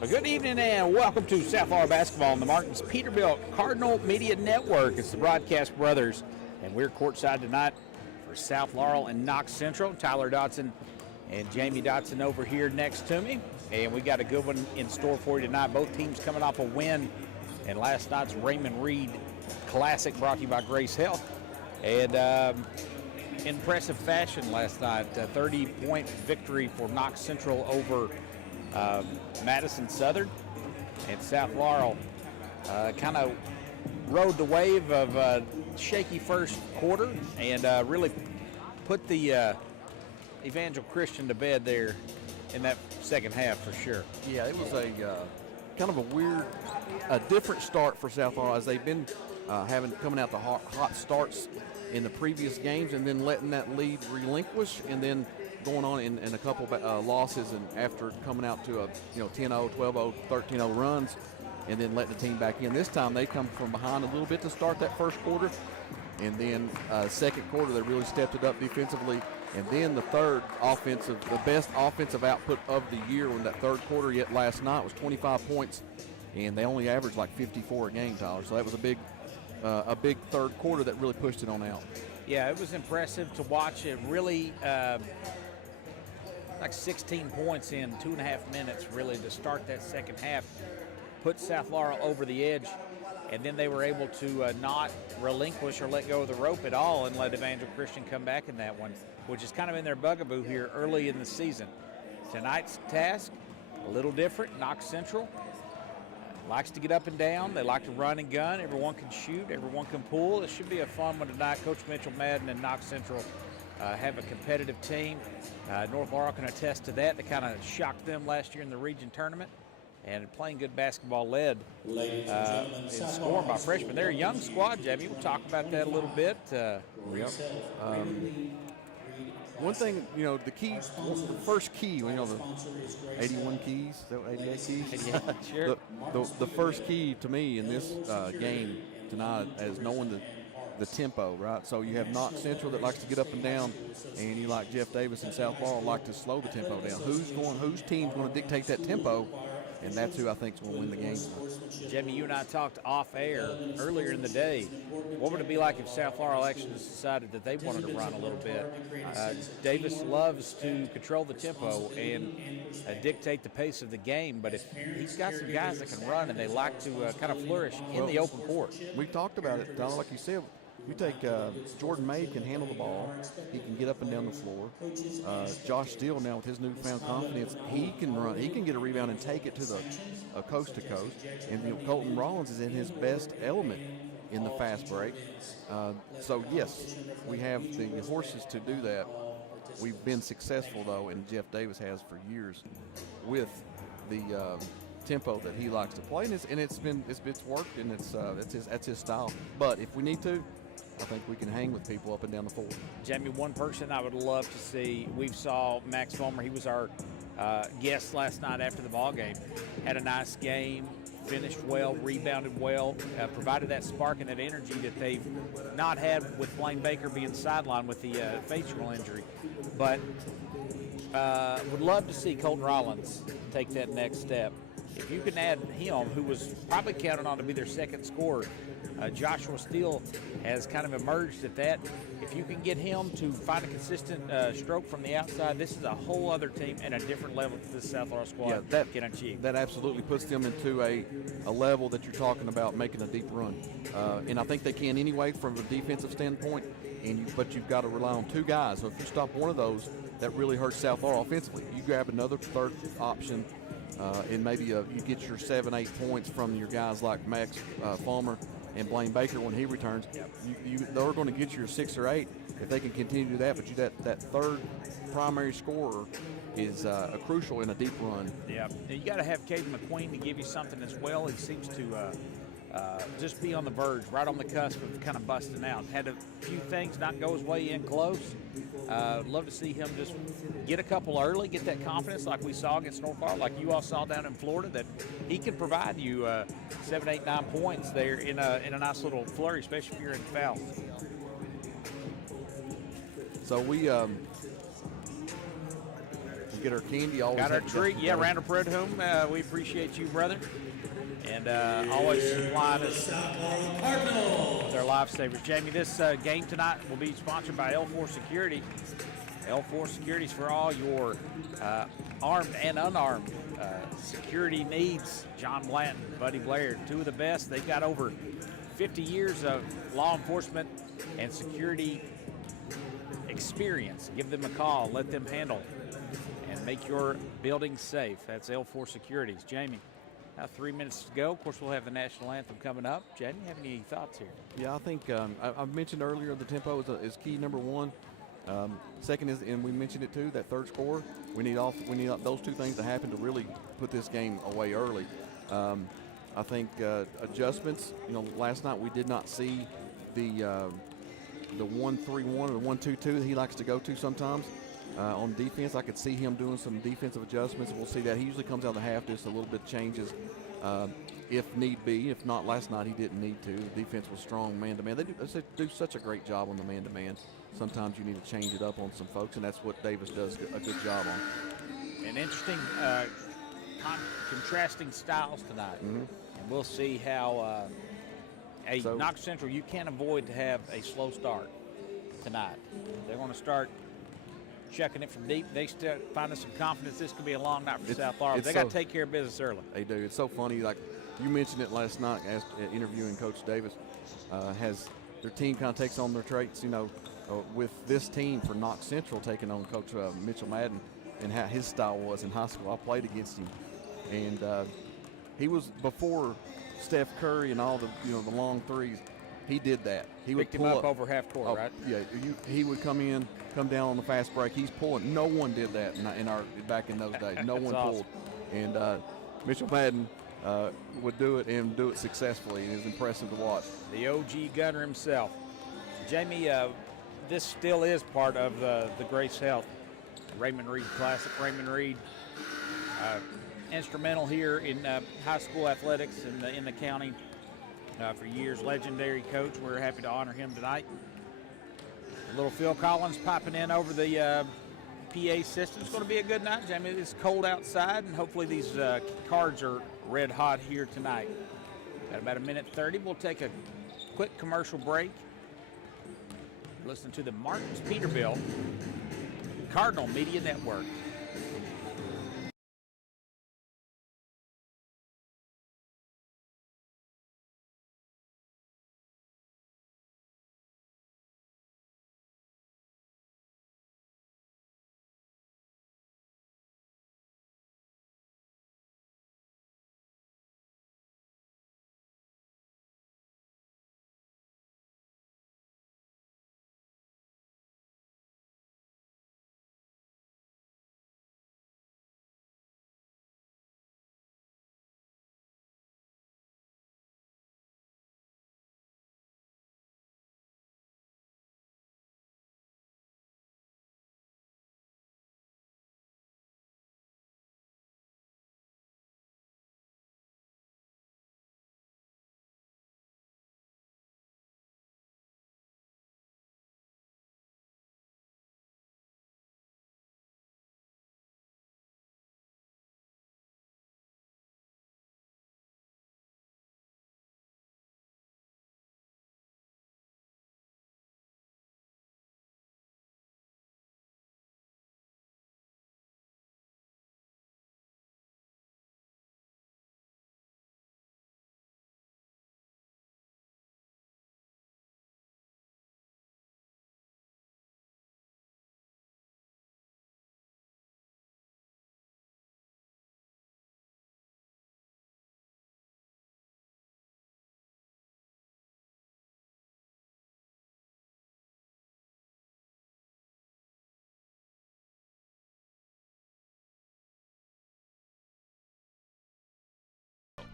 Well, good evening and welcome to South Laurel Basketball on the Martin's Peterbilt Cardinal Media Network. It's the Broadcast Brothers, and we're courtside tonight for South Laurel and Knox Central. Tyler Dotson and Jamie Dotson over here next to me, and we got a good one in store for you tonight. Both teams coming off a win, and last night's Raymond Reed Classic brought to you by Grace Health. And impressive fashion last night, a 30-point victory for Knox Central over Madison Southern, and South Laurel kind of rode the wave of a shaky first quarter and really put the Evangel Christian to bed there in that second half for sure. Yeah, it was a kind of a weird, different start for South Laurel as they've been coming out the hot starts in the previous games and then letting that lead relinquish and then going on in a couple losses, and after coming out to a 10-0, 12-0, 13-0 runs, and then letting the team back in. This time they come from behind a little bit to start that first quarter, and then second quarter they really stepped it up defensively, and then the best offensive output of the year in that third quarter yet last night was 25 points, and they only averaged like 54 a game, Tyler. So that was a big third quarter that really pushed it on out. Yeah, it was impressive to watch. It really like 16 points in 2.5 minutes really to start that second half, put South Laurel over the edge, and then they were able to not relinquish or let go of the rope at all and let Evangel Christian come back in that one, which is kind of in their bugaboo here early in the season. Tonight's task, a little different. Knox Central likes to get up and down. They like to run and gun. Everyone can shoot. Everyone can pull. It should be a fun one tonight. Coach Mitchell Madden and Knox Central have a competitive team. North Laurel can attest to that. They kind of shocked them last year in the region tournament. And playing good basketball led and scoring by freshmen. They're a young squad, Jamie. We'll talk about that a little bit. One thing, the first key, the 81 keys, 88 keys? Yeah, sure. The first key to me in this game tonight is knowing the tempo, right? So you have Knox Central that likes to get up and down, and you like Jeff Davis and South Laurel like to slow the tempo down. Whose team's going to dictate that tempo? And that's who I think is going to win the game. Jamie, you and I talked off air earlier in the day. What would it be like if South Laurel actually decided that they wanted to run a little bit? Davis loves to control the tempo and dictate the pace of the game, but if he's got some guys that can run and they like to kind of flourish in the open court. We talked about it, Don, like you said. You take Jordan May can handle the ball. He can get up and down the floor. Josh Steele now with his newfound confidence, he can run. He can get a rebound and take it to the coast to coast. And Colton Rollins is in his best element in the fast break. So yes, we have the horses to do that. We've been successful though, and Jeff Davis has for years with the tempo that he likes to play, and it's worked, and that's his style. But if we need to, I think we can hang with people up and down the floor. Jamie, one person I would love to see, we saw Max Fulmer. He was our guest last night after the ball game. Had a nice game, finished well, rebounded well, provided that spark and that energy that they've not had with Blaine Baker being sidelined with the facial injury. But would love to see Colton Rollins take that next step. If you can add him, who was probably counted on to be their second scorer, Joshua Steele has kind of emerged at that. If you can get him to find a consistent stroke from the outside, this is a whole other team and a different level that this South Laurel squad can achieve. That absolutely puts them into a level that you're talking about making a deep run. And I think they can anyway from a defensive standpoint, but you've got to rely on two guys. So if you stop one of those, that really hurts South Laurel offensively. You grab another third option, and maybe you get your 7-8 points from your guys like Max Fulmer and Blaine Baker when he returns. They're going to get you 6 or 8 if they can continue to do that. But that third primary scorer is crucial in a deep run. Yeah, you got to have Caden McQueen to give you something as well. He seems to just be on the verge, right on the cusp of kind of busting out. Had a few things not go his way in close. Love to see him just get a couple early, get that confidence like we saw against North Laurel, like you all saw down in Florida, that he can provide you 7, 8, 9 points there in a nice little flurry, especially if you're in fouls. So we get our candy. Always Got our have to treat. get Yeah, together. Randall Predholm, we appreciate you, brother. And always supplying us with their lifesavers. Jamie, this game tonight will be sponsored by L4 Security. L4 Security's for all your armed and unarmed security needs. John Blanton, Buddy Blair, two of the best. They've got over 50 years of law enforcement and security experience. Give them a call. Let them handle and make your building safe. That's L4 Securities. Jamie, 3 minutes to go. Of course, we'll have the national anthem coming up. Jamie, have any thoughts here? Yeah, I think I mentioned earlier the tempo is key, number one. Second is, and we mentioned it too, that third score. We need those two things to happen to really put this game away early. I think adjustments. Last night we did not see the 1-3-1 or the 1-2-2 that he likes to go to sometimes. On defense, I could see him doing some defensive adjustments. We'll see that. He usually comes out of the half, just a little bit changes if need be. If not, last night he didn't need to. The defense was strong man-to-man. They do such a great job on the man-to-man. Sometimes you need to change it up on some folks, and that's what Davis does a good job on. An interesting contrasting styles tonight. Mm-hmm. And we'll see how Knox Central, you can't avoid to have a slow start tonight. They're going to start checking it from deep. They still finding some confidence. This could be a long night for South Laurel. They got to take care of business early. They do. It's so funny. Like you mentioned it last night as interviewing Coach Davis. Has their team kind of takes on their traits, with this team for Knox Central taking on Coach Mitchell Madden and how his style was in high school. I played against him, and he was before Steph Curry and all the long threes. He did that. He picked him up over half court, right? Yeah, he would come down on the fast break. He's pulling. No one did that back in those days. No one awesome. pulled, and Mitchell Madden would do it and do it successfully. It was impressive to watch. The OG gunner himself. Jamie, this still is part of the Grace Health Raymond Reed Classic. Raymond Reed, instrumental here in high school athletics in the county for years. Legendary coach. We're happy to honor him tonight. Little Phil Collins popping in over the PA system. It's going to be a good night, Jamie. It's cold outside, and hopefully these cards are red hot here tonight. Got about 1:30. We'll take a quick commercial break. Listen to the Martins Peterbilt Cardinal Media Network.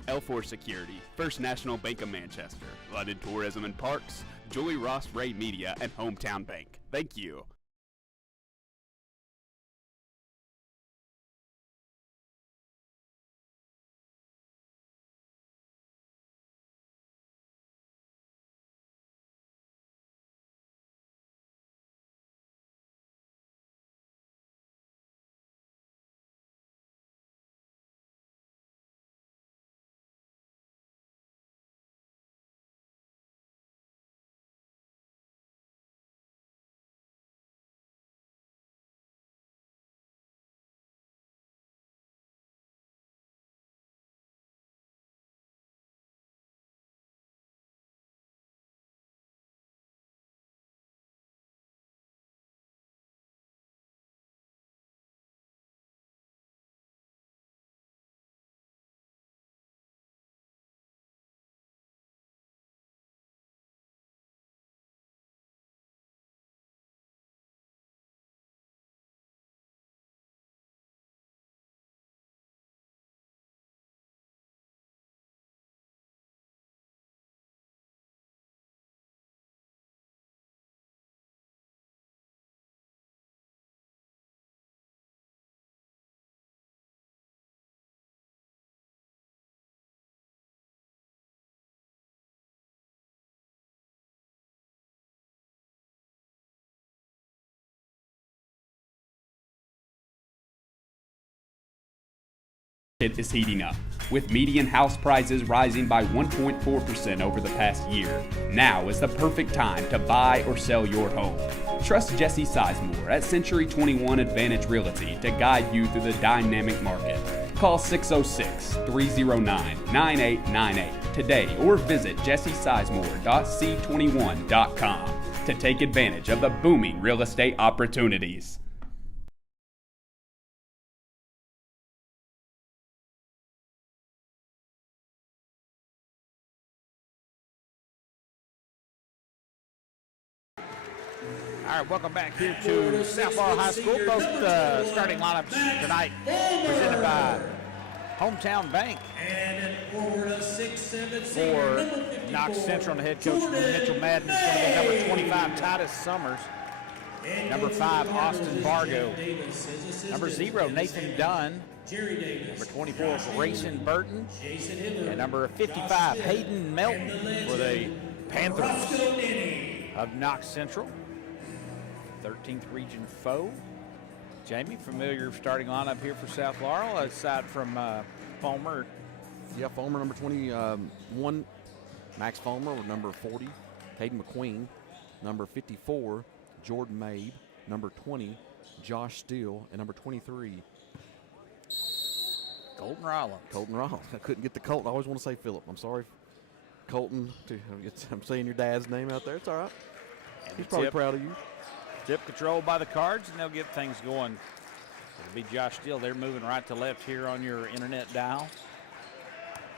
L4 Security, First National Bank of Manchester, London Tourism and Parks, Julie Ross Ray Media, and Hometown Bank. Thank you. It is heating up, with median house prices rising by 1.4% over the past year. Now is the perfect time to buy or sell your home. Trust Jesse Sizemore at Century 21 Advantage Realty to guide you through the dynamic market. Call 606-309-9898 today or visit jessesizemore.c21.com to take advantage of the booming real estate opportunities. All right, welcome back here to South Laurel High School. Both starting lineups tonight presented by Hometown Bank. For Knox Central, and the head coach Mitchell Madden is going to be number 25, Titus Summers. Number 5, Austin Bargo. Number 0, Nathan Dunn. Number 24, Grayson Burton. And number 55, Hayden Melton for the Panthers of Knox Central. 13th region foe. Jamie, familiar starting lineup here for South Laurel, aside from Fulmer. Yeah, Fulmer, number 21. Max Fulmer with number 40. Hayden McQueen. Number 54, Jordan Mabe. Number 20, Josh Steele. And number 23, Colton Rollins. Colton Rollins. I couldn't get the Colton. I always want to say Phillip. I'm sorry, Colton. I'm saying your dad's name out there. It's all right. He's probably proud of you. Tip controlled by the Cards, and they'll get things going. It'll be Josh Steele. They're moving right to left here on your internet dial.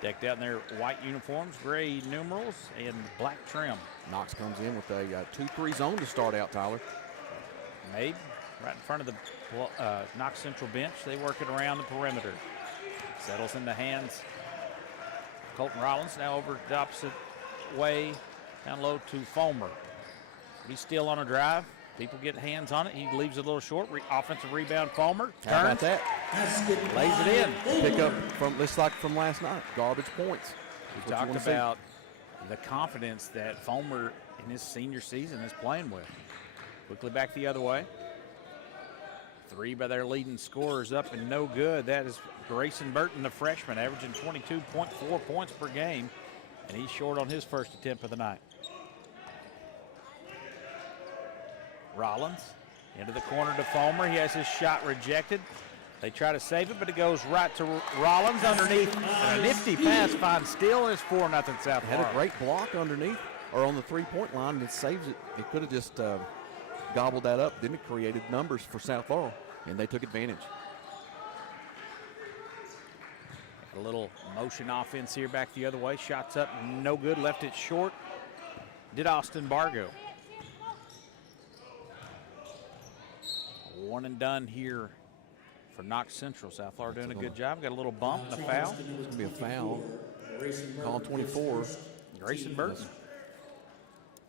Decked out in their white uniforms, gray numerals, and black trim. Knox comes in with a 2-3 zone to start out, Tyler. Made right in front of the Knox Central bench. They work it around the perimeter. Settles in the hands. Colton Rollins now over the opposite way, down low to Fulmer. He's still on a drive. People get hands on it. He leaves it a little short. Offensive rebound, Fulmer. How about that? Lays it in. Pick up from this like from last night. Garbage points. We talked about the confidence that Fulmer in his senior season is playing with. Quickly back the other way. 3 by their leading scorers up and no good. That is Grayson Burton, the freshman, averaging 22.4 points per game. And he's short on his first attempt of the night. Rollins into the corner to Fulmer. He has his shot rejected. They try to save it, but it goes right to Rollins underneath. A nifty pass finds Steele, and it's 4-0 South Laurel. Had a great block underneath or on the 3-point line, and it saves it. It could have just gobbled that up. Then it created numbers for South Laurel, and they took advantage. A little motion offense here back the other way. Shots up, no good. Left it short. Did Austin Bargo. One and done here for Knox Central. South Laurel doing a good job. Got a little bump and a foul. It's going to be a foul. Call 24. Grayson Burton.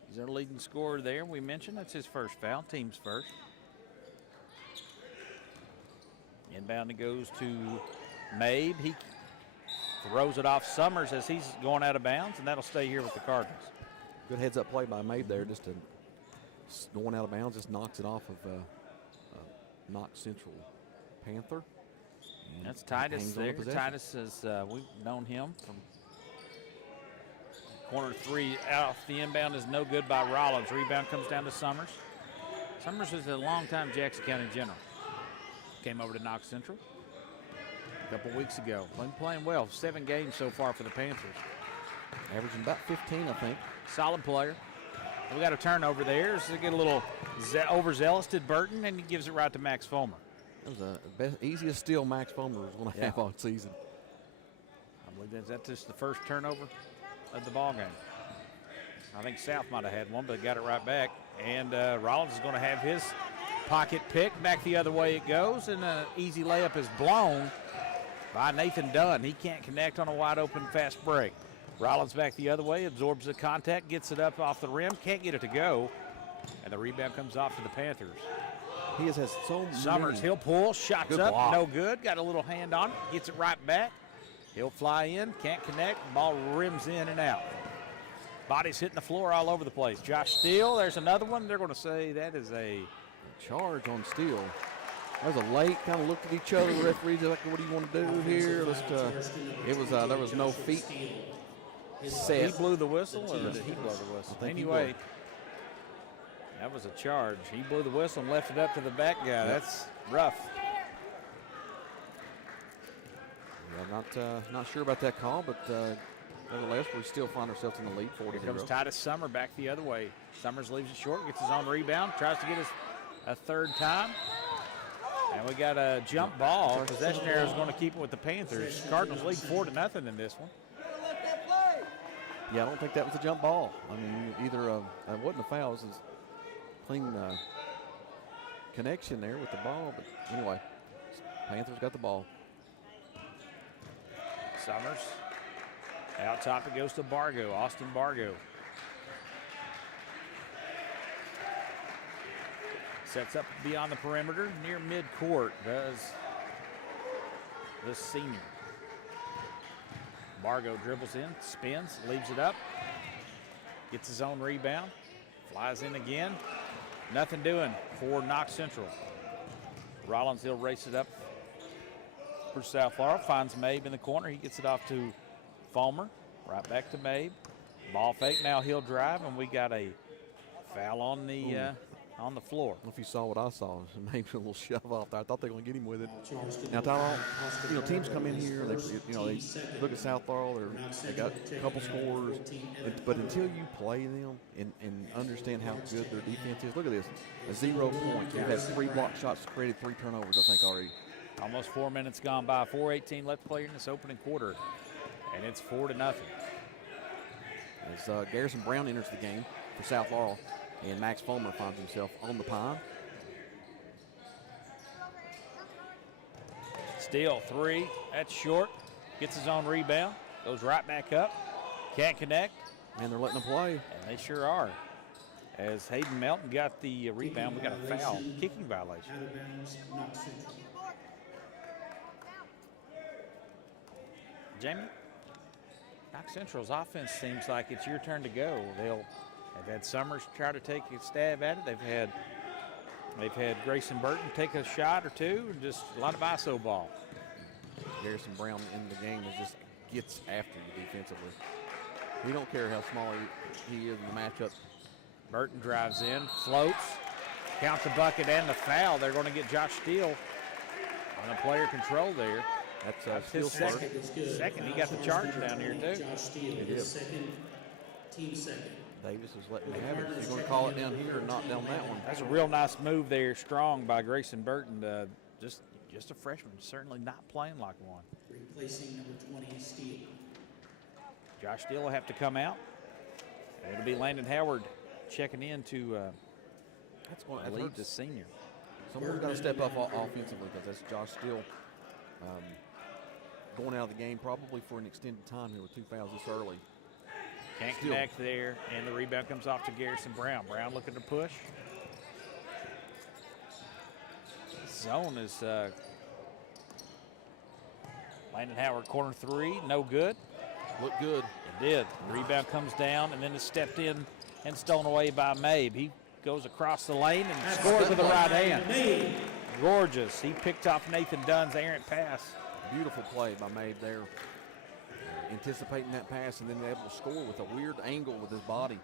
He's our leading scorer there. We mentioned that's his first foul, team's first. Inbound it goes to Mabe. He throws it off Summers as he's going out of bounds, and that'll stay here with the Cardinals. Good heads-up play by Mabe there, just going out of bounds, just knocks it off of Knox Central Panther. That's Titus there. Titus is, we've known him from corner 3 out. The inbound is no good by Rollins. Rebound comes down to Summers. Summers was a long-time Jackson County General. Came over to Knox Central a couple weeks ago. Been playing well. 7 games so far for the Panthers. Averaging about 15, I think. Solid player. We got a turnover there. So they get a little overzealous to Burton, and he gives it right to Max Fulmer. That was the easiest steal Max Fulmer was going to have all season. I believe that's just the first turnover of the ball game. I think South might have had one, but got it right back. And Rollins is going to have his pocket pick. Back the other way it goes, and an easy layup is blown by Nathan Dunn. He can't connect on a wide open fast break. Rollins back the other way, absorbs the contact, gets it up off the rim, can't get it to go, and the rebound comes off to the Panthers. He has had so many. Summers, he'll pull, shots Good up, block. no good, got a little hand on it, gets it right back. He'll fly in, can't connect, ball rims in and out. Bodies hitting the floor all over the place. Josh Steele, there's another one. They're going to say that is a charge on Steele. That was a late kind of looked at each other. The referees are like, "What do you want to do here?" It was there was no feet set. He blew the whistle, or did he blow the whistle? Anyway, that was a charge. He blew the whistle and left it up to the back guy. That's rough. Yeah, not sure about that call, but nevertheless, we still find ourselves in the lead, 40-0. Here comes Titus Summer back the other way. Summers leaves it short, gets his own rebound, tries to get us a third time. And we got a jump ball. Possession arrow is going to keep it with the Panthers. Cardinals lead 4-0 in this one. Yeah, I don't think that was a jump ball. I mean, either it wasn't a foul. It was a clean connection there with the ball. But anyway, Panthers got the ball. Summers. Out top it goes to Bargo, Austin Bargo. Sets up beyond the perimeter, near midcourt does the senior. Bargo dribbles in, spins, leaves it up, gets his own rebound, flies in again. Nothing doing for Knox Central. Rollins, he'll race it up for South Laurel, finds Mabe in the corner. He gets it off to Fulmer, right back to Mabe. Ball fake, now he'll drive, and we got a foul on the floor. I don't know if you saw what I saw. Maybe a little shove off there. I thought they were going to get him with it. Now, Tyler, teams come in here. They look at South Laurel. They got a couple scores, but until you play them and understand how good their defense is, look at this: a 0 point. They've had 3 block shots, created 3 turnovers, I think already. Almost 4 minutes gone by. 4:18 left to play in this opening quarter, and it's 4-0. As Garrison Brown enters the game for South Laurel. And Max Fulmer finds himself on the pine. Steele, 3. That's short. Gets his own rebound. Goes right back up. Can't connect. And they're letting them play. And they sure are. As Hayden Melton got the rebound, we got a foul. Kicking violation. Jamie? Knox Central's offense seems like it's your turn to go. They've had Summers try to take a stab at it. They've had Grayson Burton take a shot or two, and just a lot of ISO ball. Garrison Brown in the game just gets after you defensively. He don't care how small he is in the matchup. Burton drives in, floats, counts the bucket and the foul. They're going to get Josh Steele on a player control there. That's his second. He got the charge down here too. Josh Steele, his second, team second. Davis is letting me have it. He's going to call it down here and not down that one. That's a real nice move there, strong by Grayson Burton. Just a freshman, certainly not playing like one. Replacing number 20, Steele. Josh Steele will have to come out. And it'll be Landon Howard checking in to lead the senior. Someone's got to step up offensively because that's Josh Steele going out of the game probably for an extended time here with 2 fouls this early. Can't connect there, and the rebound comes off to Garrison Brown. Brown looking to push. Zone is Landon Howard, corner 3, no good. Looked good. It did. The rebound comes down, and then is stepped in and stolen away by Mabe. He goes across the lane and scores with the right hand. Gorgeous. He picked off Nathan Dunn's errant pass. Beautiful play by Mabe there. Anticipating that pass and then able to score with a weird angle with his body.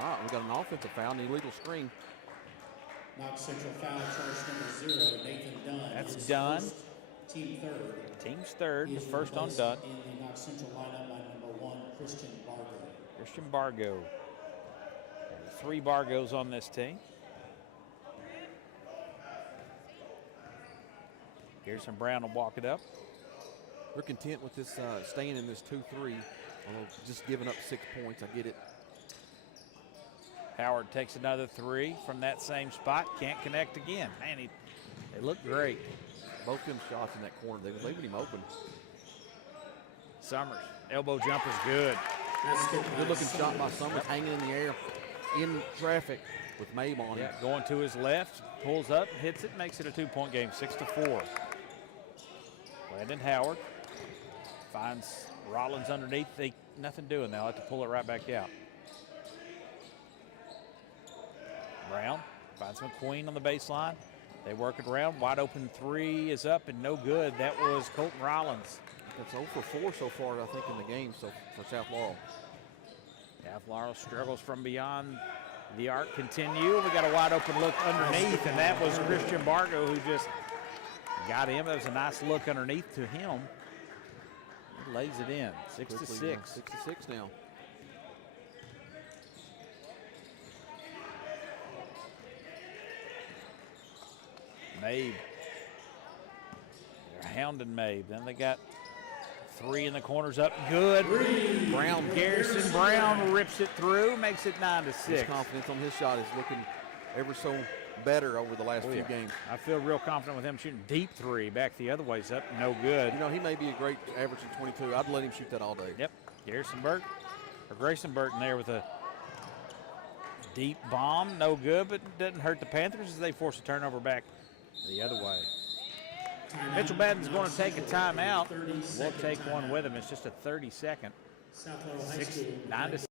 All right, we got an offensive foul and illegal screen. Knox Central foul charge number 0, Nathan Dunn. That's Dunn. Team third. Team's third, the first on Dunn. In the Knox Central lineup by number 1, Christian Bargo. Christian Bargo. 3 Bargos on this team. Garrison Brown will walk it up. We're content with this staying in this 2-3, although just giving up 6 points. I get it. Howard takes another 3 from that same spot. Can't connect again. Man, they look great. Both them shots in that corner, they were leaving him open. Summers, elbow jumper's good. Good looking shot by Summers, hanging in the air, in traffic with Mabe on it. Going to his left, pulls up, hits it, makes it a 2-point game, 6-4. Landon Howard finds Rollins underneath. Nothing doing. They'll have to pull it right back out. Brown Finds McQueen on the baseline. They work it around. Wide open three is up and no good. That was Colton Rollins. That's 0 for 4 so far, I think, in the game so for South Laurel. South Laurel struggles from beyond the arc. Continue. We got a wide open look underneath, and that was Christian Bargo who just got him. That was a nice look underneath to him. He lays it in. 6 to 6. 6 to 6 now. Mabe. They're hounding Mabe. Then they got three in the corners up. Good. Brown, Garrison Brown rips it through, makes it 9 to 6. His confidence on his shot is looking ever so better over the last few games. I feel real confident with him shooting deep three. Back the other way's up, no good. You know, he may be a great averaging 22. I'd let him shoot that all day. Yep. Grayson Burton there with a deep bomb, no good, but doesn't hurt the Panthers as they force a turnover back the other way. Mitchell Madden's going to take a timeout. We'll take one with him. It's just a 30-second. 9 to 6.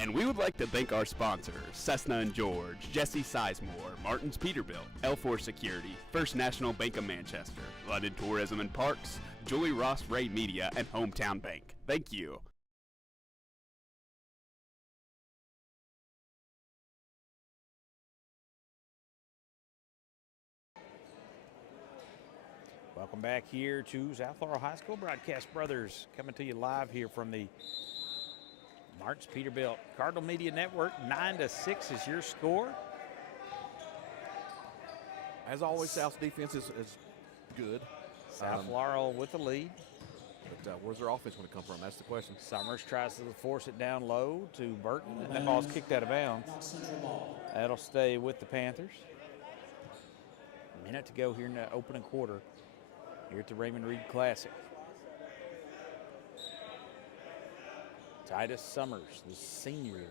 And we would like to thank our sponsors, Cessna & George, Jesse Sizemore, Martin's Peterbilt, L4 Security, First National Bank of Manchester, London Tourism and Parks, Julie Ross Ray Media, and Hometown Bank. Thank you. Welcome back here to South Laurel High School. Broadcast Brothers coming to you live here from the Martin's Peterbilt Cardinal Media Network. 9 to 6 is your score. As always, South's defense is good. South Laurel with the lead. But where's their offense going to come from? That's the question. Summers tries to force it down low to Burton, and that ball's kicked out of bounds. That'll stay with the Panthers. A minute to go here in the opening quarter here at the Raymond Reed Classic. Titus Summers, the senior,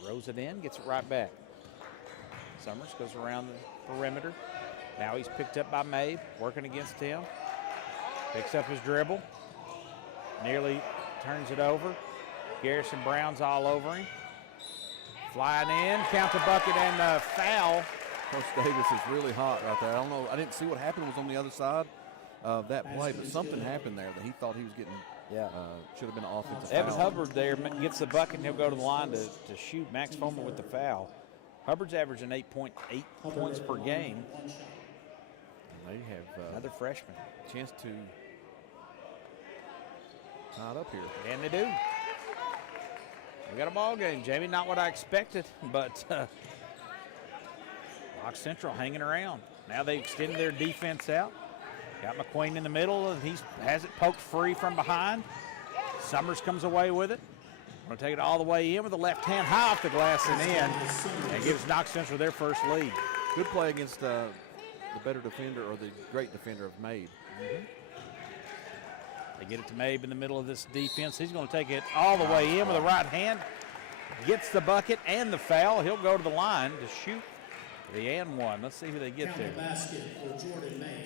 throws it in, gets it right back. Summers goes around the perimeter. Now he's picked up by Mabe, working against him. Picks up his dribble. Nearly turns it over. Garrison Brown's all over him. Flying in, count the bucket and the foul. Coach Davis is really hot right there. I don't know. I didn't see what happened. It was on the other side of that play, but something happened there that he thought he was getting. Yeah. Should have been an offensive Evan foul. Hubbard there gets the bucket, and he'll go to the line to shoot. Max Fomer with the foul. Hubbard's averaging 8.8 points per game. And they have Another freshman. a chance to tie it up here. And they do. We got a ball game, Jamie. Not what I expected, but Knox Central hanging around. Now they extend their defense out. Got McQueen in the middle, and he has it poked free from behind. Summers comes away with it. Going to take it all the way in with the left hand high off the glass and in, and gives Knox Central their first lead. Good play against the better defender, or the great defender of Mabe. They get it to Mabe in the middle of this defense. He's going to take it all the way in with the right hand. Gets the bucket and the foul. He'll go to the line to shoot the and one. Let's see who they get there.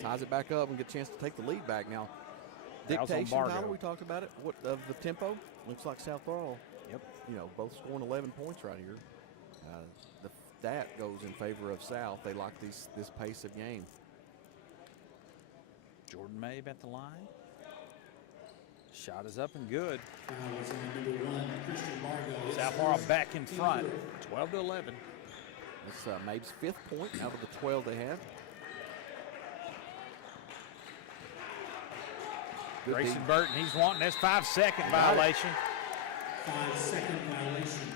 Ties it back up and get a chance to take the lead back now. Fouls on Dictation, Bargo. Tyler, we talked about it. What of the tempo? Looks like South Laurel. Yep. You know, both scoring 11 points right here. That goes in favor of South. They like this pace of game. Jordan Mabe at the line. Shot is up and good. South Laurel back in front, 12 to 11. It's Mabe's 5th point out of the 12 they have. Good Grayson deep. Burton, he's wanting this 5-second violation. 5-second violation.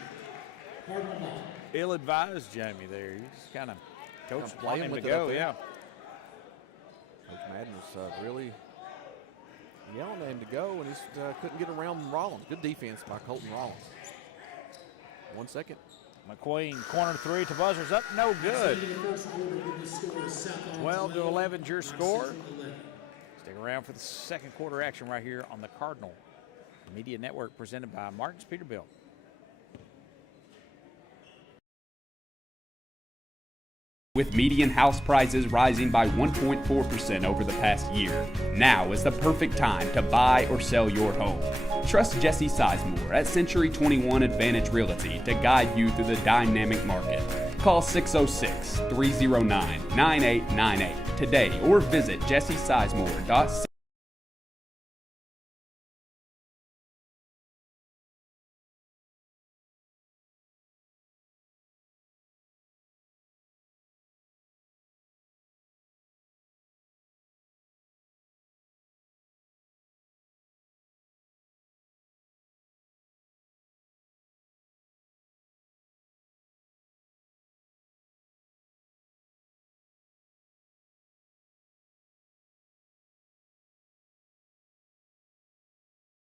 Cardinal ball. Ill-advised Jamie there. He's kind of coach Kinda wanting playing him to with it go, up there. yeah. Coach Madden was really yelling at him to go, and he couldn't get around Rollins. Good defense by Colton Rollins. 1 second. McQueen, corner three to buzzers up, no good. 12 to 11 is your score. Stick around for the second quarter action right here on the Cardinal Media Network, presented by Martin's Peterbilt. With median house prices rising by 1.4% over the past year, now is the perfect time to buy or sell your home. Trust Jesse Sizemore at Century 21 Advantage Realty to guide you through the dynamic market. Call 606-309-9898 today or visit jessesizemore.ca.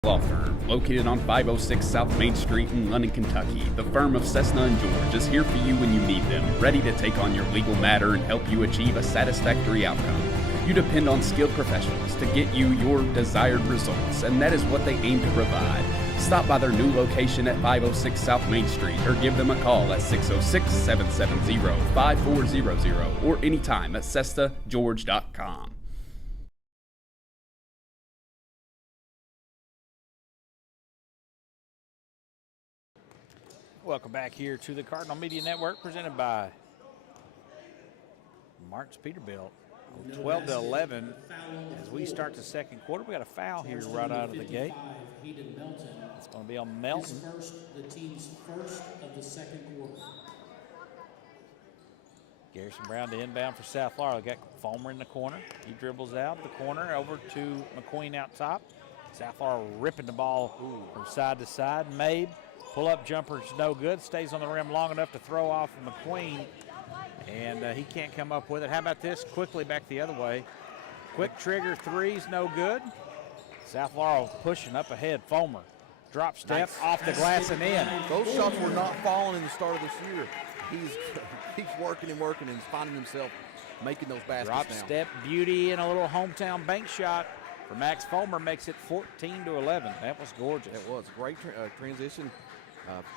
Law firm located on 506 South Main Street in London, Kentucky. The firm of Cessna & George is here for you when you need them, ready to take on your legal matter and help you achieve a satisfactory outcome. You depend on skilled professionals to get you your desired results, and that is what they aim to provide. Stop by their new location at 506 South Main Street or give them a call at 606-770-5400 or anytime at cestageorge.com. Welcome back here to the Cardinal Media Network, presented by Martin's Peterbilt. 12-11 as we start the second quarter. We got a foul here right out of the gate. It's going to be on Melton. The team's first of the second quarter. Garrison Brown to inbound for South Laurel. Got Fulmer in the corner. He dribbles out the corner over to McQueen out top. South Laurel ripping the ball from side to side. Mabe. Pull-up jumper's no good. Stays on the rim long enough to throw off McQueen, and he can't come up with it. How about this? Quickly back the other way. Quick trigger three's no good. South Laurel pushing up ahead. Fulmer. Drop step off the glass and in. Those shots were not falling in the start of this year. He's working and working and finding himself making those baskets Drop now. step beauty and a little hometown bank shot for Max Fulmer makes it 14-11. That was gorgeous. It was a great transition.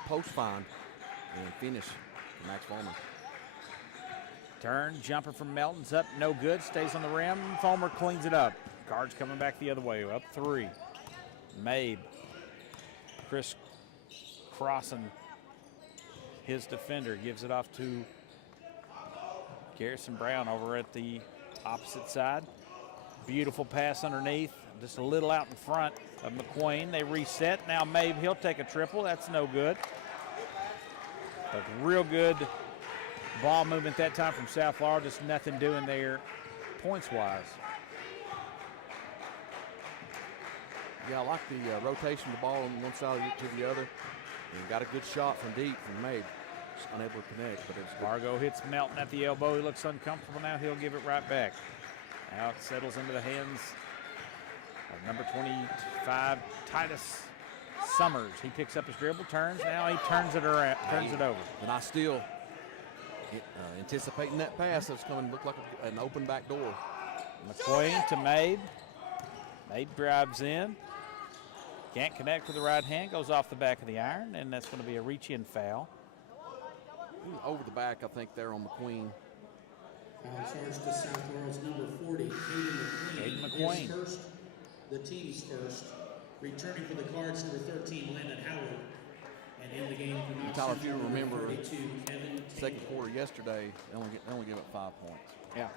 Post find and finish for Max Fulmer. Turn, jumper from Melton's up, no good, stays on the rim. Fulmer cleans it up. Cards coming back the other way, up three. Mabe. Chris crossing his defender, gives it off to Garrison Brown over at the opposite side. Beautiful pass underneath, just a little out in front of McQueen. They reset. Now Mabe, he'll take a triple. That's no good. But real good ball movement that time from South Laurel. Just nothing doing there points-wise. Yeah, I like the rotation of the ball on one side to the other. And got a good shot from deep from Mabe. Just unable to connect, but it's Fargo hits Melton at the elbow. He looks uncomfortable now. He'll give it right back. Now it settles into the hands of number 25, Titus Summers. He picks up his dribble, turns. Now he turns it around, turns it over. And I still anticipating that pass that's coming to look like an open back door. McQueen to Mabe. Mabe drives in. Can't connect with the right hand. Goes off the back of the iron, and that's going to be a reach-in foul. Over the back, I think, there on McQueen. Foul charge to South Laurel's number 40, Caden Caden McQueen. His first, the team's first. Returning for the Cards, number 13, Landon Howard. And in the game for Knox Tyler, if you Central, remember, 32, Kevin second Taylor. quarter yesterday, they only give up 5 points. Yeah.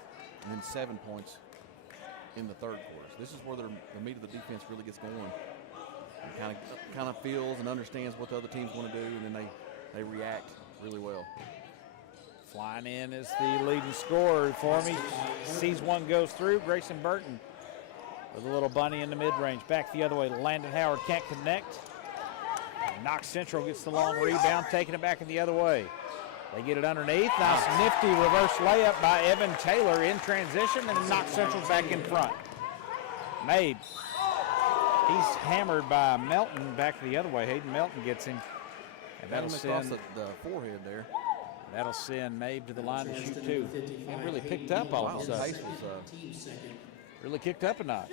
And then 7 points in the third quarter. So this is where the meat of the defense really gets going. And kind of feels and understands what the other team's going to do, and then they react really well. Flying in is the leading scorer for him. He sees one goes through. Grayson Burton with a little bunny in the mid-range. Back the other way. Landon Howard can't connect. Knox Central gets the long rebound, taking it back in the other way. They get it underneath. Nice nifty reverse layup by Evan Taylor in transition, and Knox Central's back in front. Mabe. He's hammered by Melton back the other way. Hayden Melton gets him. And that'll across send the forehead there. That'll send Mabe to the line to shoot two. He really picked up all of a sudden. Pace was, Really kicked up a notch.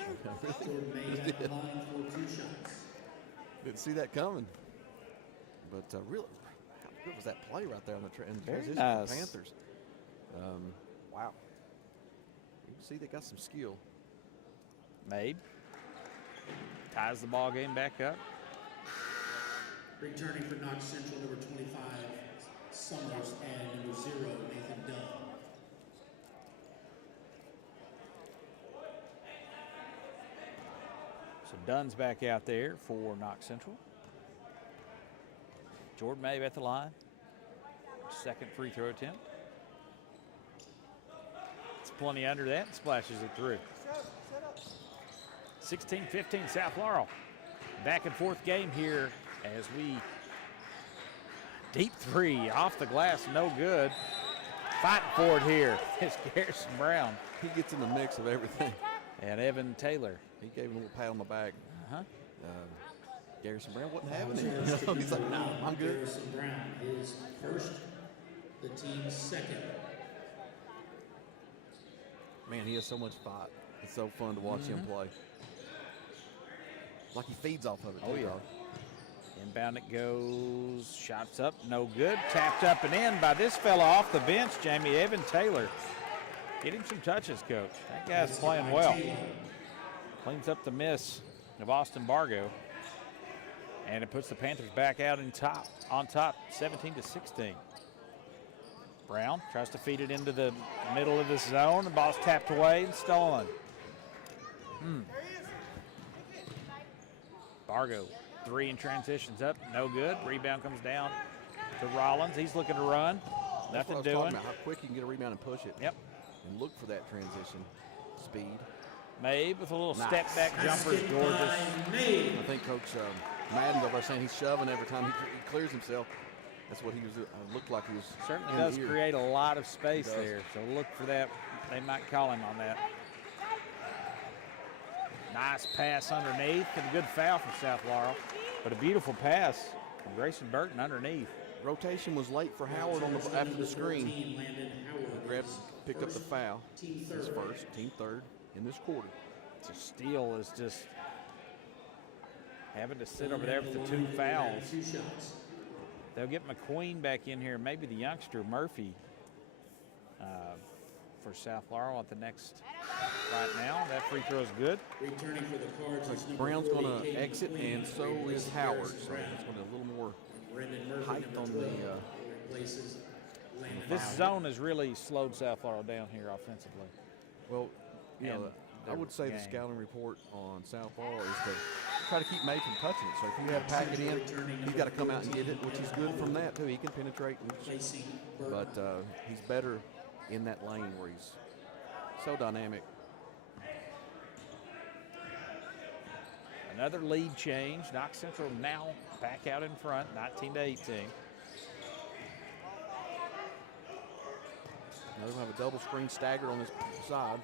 didn't see that coming. But really, how good was that play right there in the transition nice. for the Panthers? Wow. You can see they got some skill. Mabe ties the ball game back up. Returning for Knox Central, number 25, Summers, and number 0, Nathan Dunn. So Dunn's back out there for Knox Central. Jordan Mabe at the line. Second free throw attempt. It's plenty under that and splashes it through. 16-15 South Laurel. Back and forth game here as we deep three off the glass, no good. Fighting for it here is Garrison Brown. He gets in the mix of everything. And Evan Taylor. He gave him a little pat on the back. Garrison Brown wasn't having it. First He's like, no, I'm good. Garrison Brown is first, the team's second. Man, he has so much fight. It's so fun to watch him play. Like he feeds off of it. Oh, too, yeah. dog. Inbound it goes. Shots up, no good. Tapped up and in by this fella off the bench, Jamie Evan Taylor. Get him some touches, Coach. That guy's playing well. Cleans up the miss of Austin Bargo. And it puts the Panthers back out on top, 17-16. Brown tries to feed it into the middle of the zone. The ball's tapped away and stolen. Bargo, three in transitions up, no good. Rebound comes down to Rollins. He's looking to run. That's Nothing what I was talking doing. about, how quick you can get a rebound and push it. Yep. And look for that transition speed. Mabe with a little Nice. step back jumper is gorgeous. I think Coach Madden's over there saying he's shoving every time he clears himself. That's what he was. Looked like he was. Certainly in does the ear. create a lot of space He does. there. So look for that. They might call him on that. Nice pass underneath and a good foul for South Laurel. But a beautiful pass from Grayson Burton underneath. Rotation was late for Howard on the after the screen. Picked up the foul. His first, team third in this quarter. So Steele is just having to sit over there with the two fouls. They'll get McQueen back in here, maybe the youngster Murphy for South Laurel at the next right now. That free throw is good. Returning for the Cards is number Brown's going to 48, exit, and so is Howard. So it's going to a little more height on the. replaces Landon This Howard. zone has really slowed South Laurel down here offensively. Well, you And know, I would say the game. scouting report on South Laurel is to try to keep May from touching it. So if you have Packett in, he's got to come out and get it, which is good from that too. He can penetrate, Replacing but he's better in that lane where he's so dynamic. Another lead change. Knox Central now back out in front, 19-18. Now they're going to have a double screen stagger on this side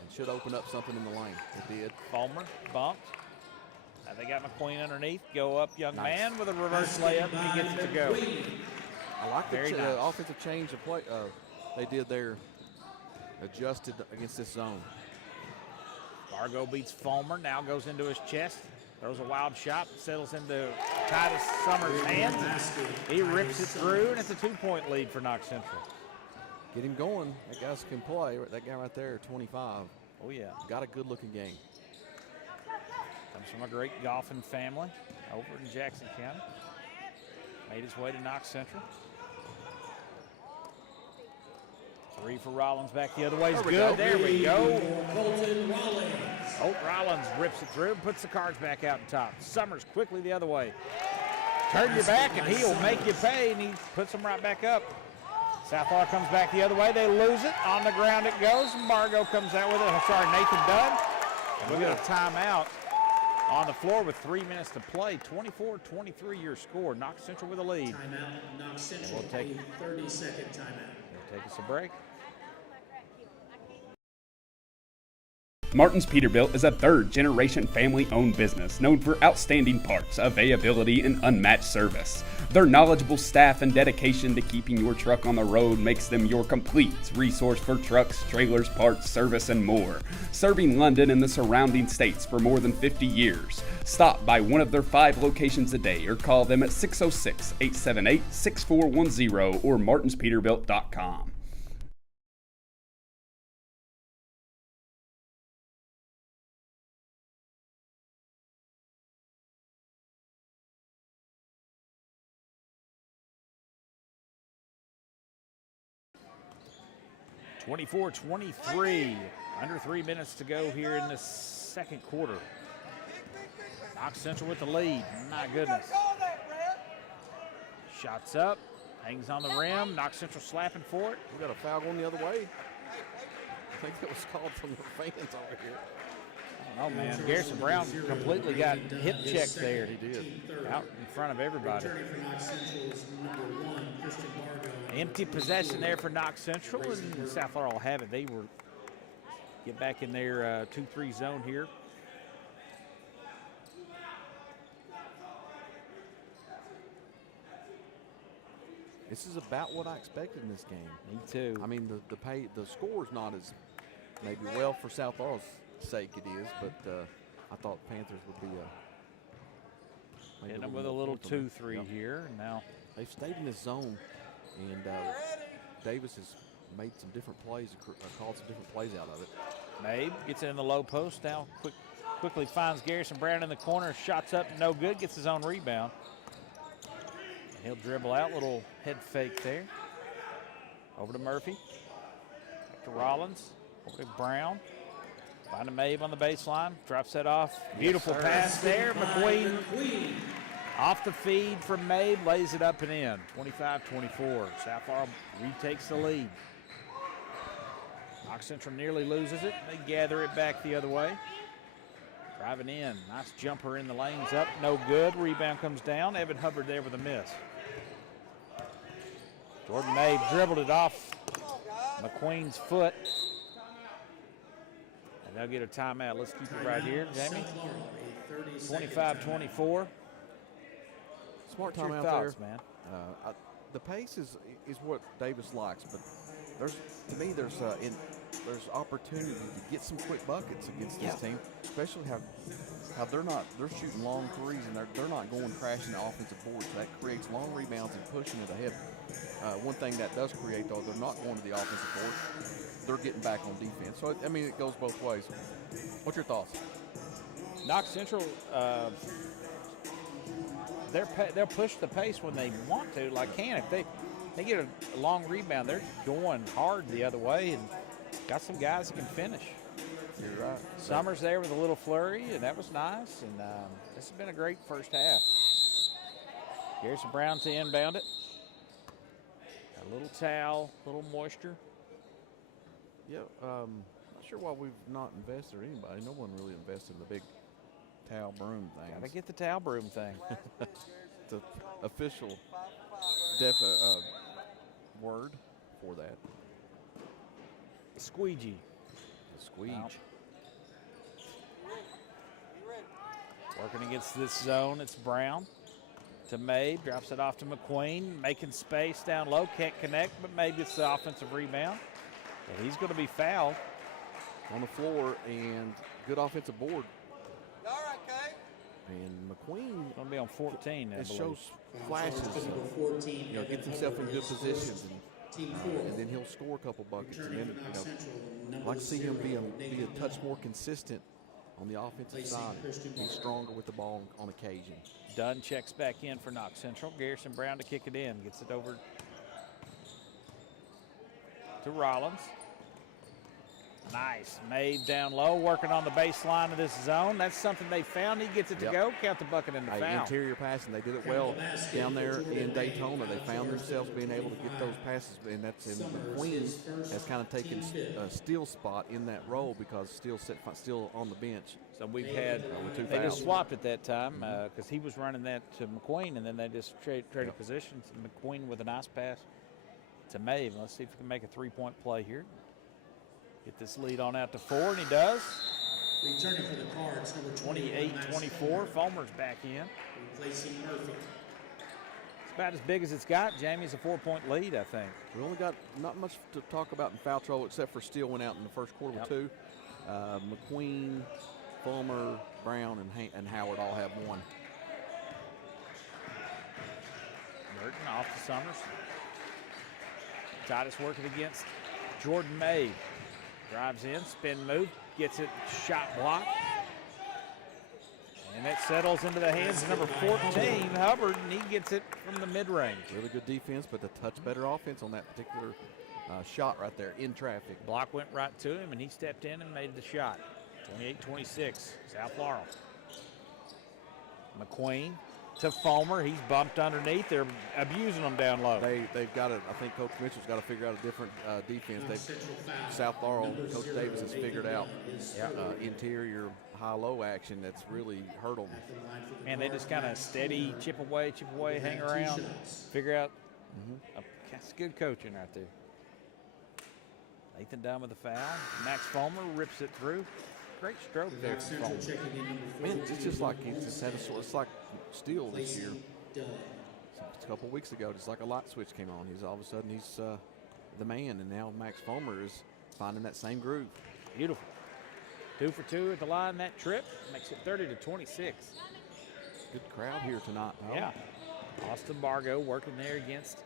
and should open up something in the lane. It did. Fulmer bumped. Now they got McQueen underneath. Go up, young Nice. man with a reverse layup, and he gets it to go. I like the Very nice. offensive change of play they did there, adjusted against this zone. Bargo beats Fulmer, now goes into his chest. Throws a wild shot, settles into Titus Summers' hands. He rips it through, and it's a 2-point lead for Knox Central. Get him going. That guy can play. That guy right there, 25. Oh, yeah. Got a good-looking game. Comes from a great golfing family over in Jackson County. Made his way to Knox Central. Three for Rollins, back the other way is good. There we go. Holt Rollins rips it through and puts the Cards back out on top. Summers quickly the other way. Turn your back and he'll make you pay, and he puts them right back up. South Laurel comes back the other way. They lose it. On the ground it goes. Margot comes out with it. Sorry, Nathan Dunn. And we'll get a timeout on the floor with 3 minutes to play. 24-23 your score. Knox Central with a lead. Timeout, Knox Central, we'll take- a 30-second timeout. We'll take us a break. Martin's Peterbilt is a third-generation family-owned business known for outstanding parts, availability, and unmatched service. Their knowledgeable staff and dedication to keeping your truck on the road makes them your complete resource for trucks, trailers, parts, service, and more. Serving London and the surrounding states for more than 50 years. Stop by one of their 5 locations a day or call them at 606-878-6410 or martinspeterbilt.com. 24-23. Under 3 minutes to go here in the second quarter. Knox Central with the lead. My goodness. Shots up. Hangs on the rim. Knox Central slapping for it. We got a foul going the other way. I think that was called from the fans over here. Oh, man. Garrison Brown completely got hip checked there. He did. Out in front of everybody. Empty possession there for Knox Central, and South Laurel will have it. They were get back in their 2-3 zone here. This is about what I expected in this game. Me too. I mean, the score is not as maybe well for South Laurel's sake it is, but I thought Panthers would be hitting them with a little 2-3 here. Now they've stayed in this zone, and Davis has made some different plays, called some different plays out of it. Mabe gets it in the low post now. Quickly finds Garrison Brown in the corner. Shots up, no good. Gets his own rebound. And he'll dribble out. Little head fake there. Over to Murphy. Back to Rollins. Over to Brown. Finding Mabe on the baseline. Drops that off. Beautiful pass there. McQueen off the feed from Mabe. Lays it up and in. 25-24. South Laurel retakes the lead. Knox Central nearly loses it. They gather it back the other way. Driving in. Nice jumper in the lanes up. No good. Rebound comes down. Evan Hubbard there with a miss. Jordan Mabe dribbled it off McQueen's foot. And they'll get a timeout. Let's keep it right here, Jamie. 25-24. Smart What's your timeout thoughts, there, man? The pace is what Davis likes, but there's opportunity to get some quick buckets against this team, especially how they're shooting long threes and they're not going crashing the offensive boards. That creates long rebounds and pushing it ahead. One thing that does create, though, they're not going to the offensive board. They're getting back on defense. So I mean, it goes both ways. What's your thoughts? Knox Central, they'll push the pace when they want to, like can. If they get a long rebound, they're going hard the other way and got some guys that can finish. You're right. Summers there with a little flurry, and that was nice. And this has been a great first half. Garrison Brown to inbound it. A little towel, a little moisture. Yeah, not sure why we've not invested or anybody. No one really invested in the big towel broom thing. Gotta get the towel broom thing. It's an official word for that. Squeegee. Squeege. Wow. Working against this zone, it's Brown to Mabe, drops it off to McQueen, making space down low, can't connect, but maybe it's the offensive rebound. And he's going to be fouled. On the floor, and good offensive board. All right, Kay. And McQueen Going to be on 14, I it believe. shows flashes, gets himself in good positions, and then he'll score a couple buckets. And then, I'd like to see him be a touch more consistent on the offensive side. Be stronger with the ball on occasion. Dunn checks back in for Knox Central. Garrison Brown to kick it in. Gets it over to Rollins. Nice. Made down low, working on the baseline of this zone. That's something they found. He gets it to go. Count the bucket in the foul. Interior passing. They did it well down there in Daytona. They found themselves being able to get those passes, and that's in McQueen has kind of taken Steele's spot in that role because still on the bench. So we've had, they just swapped at that time because he was running that to McQueen, and then they just traded positions. McQueen with a nice pass to Mabe. Let's see if we can make a three-point play here. Get this lead on out to 4, and he does. Returning for the Cards, number 28-24. Fulmer's back in. Replacing Murphy. It's about as big as it's got. Jamie's a 4-point lead, I think. We only got not much to talk about in foul trouble except for Steele went out in the first quarter with 2. McQueen, Fulmer, Brown, and Howard all have 1. Merton off to Summers. Titus working against Jordan May. Drives in, spin move, gets it, shot block. And it settles into the hands of number 14, Hubbard, and he gets it from the mid-range. Really good defense, but a touch better offense on that particular shot right there in traffic. Block went right to him, and he stepped in and made the shot. 28-26, South Laurel. McQueen to Fulmer. He's bumped underneath. They're abusing him down low. They've got to. I think Coach Mitchell's got to figure out a different defense. South Laurel, Coach Davis has figured out interior high-low action that's really hurt them. Man, they just kind of steady, chip away, hang around, figure out. That's good coaching right there. Nathan Dunn with the foul. Max Fulmer rips it through. Great stroke there from Fulmer. Man, it's just like he's just had it's like Steele this year. A couple weeks ago, just like a light switch came on. He's all of a sudden he's the man, and now Max Fulmer is finding that same groove. Beautiful. 2 for 2 at the line that trip. Makes it 30-26. Good crowd here tonight, though. Yeah. Austin Bargo working there against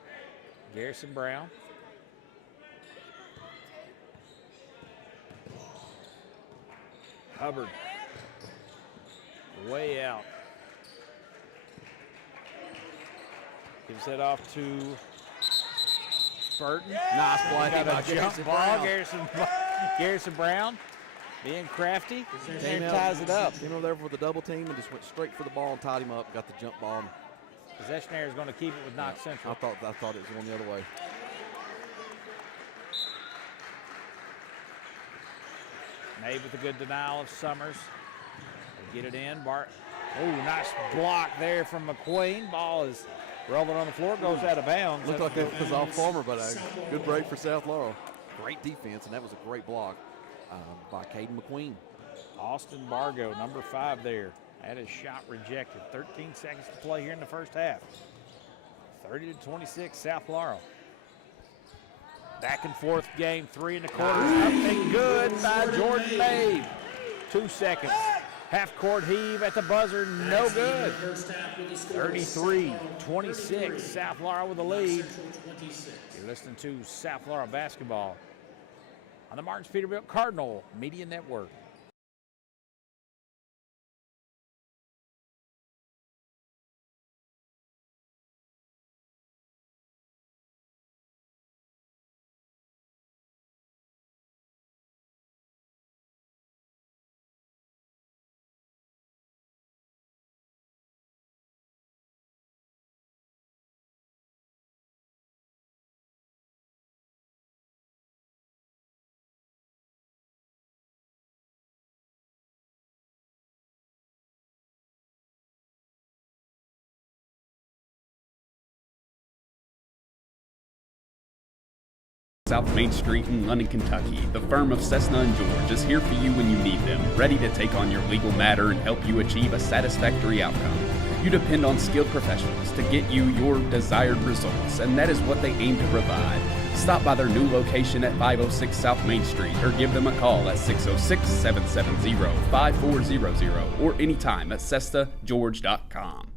Garrison Brown. Hubbard. Way out. Gives that off to Burton. Nice play Got by a jump Garrison ball. Brown. Garrison Brown being crafty and ties it up. Came over there for the double team and just went straight for the ball and tied him up. Got the jump ball. Possession area is going to keep it with Knox Central. I thought it was going the other way. Made with a good denial of Summers. They get it in. Bart. Oh, nice block there from McQueen. Ball is rolling on the floor, goes out of bounds. Looked like it was off Fulmer, but a good break for South Laurel. Great defense, and that was a great block by Caden McQueen. Austin Bargo, number 5 there. Had his shot rejected. 13 seconds to play here in the first half. 30-26, South Laurel. Back and forth game, 3 1/4. Up and good by Jordan Mabe. 2 seconds. Half court heave at the buzzer, no good. 33-26, South Laurel with the lead. You're listening to South Laurel basketball on the Martins Peterbilt Cardinal Media Network. South Main Street in London, Kentucky, the firm of Cessna & George is here for you when you need them, ready to take on your legal matter and help you achieve a satisfactory outcome. You depend on skilled professionals to get you your desired results, and that is what they aim to provide. Stop by their new location at 506 South Main Street or give them a call at 606-770-5400 or anytime at CessaGeorge.com.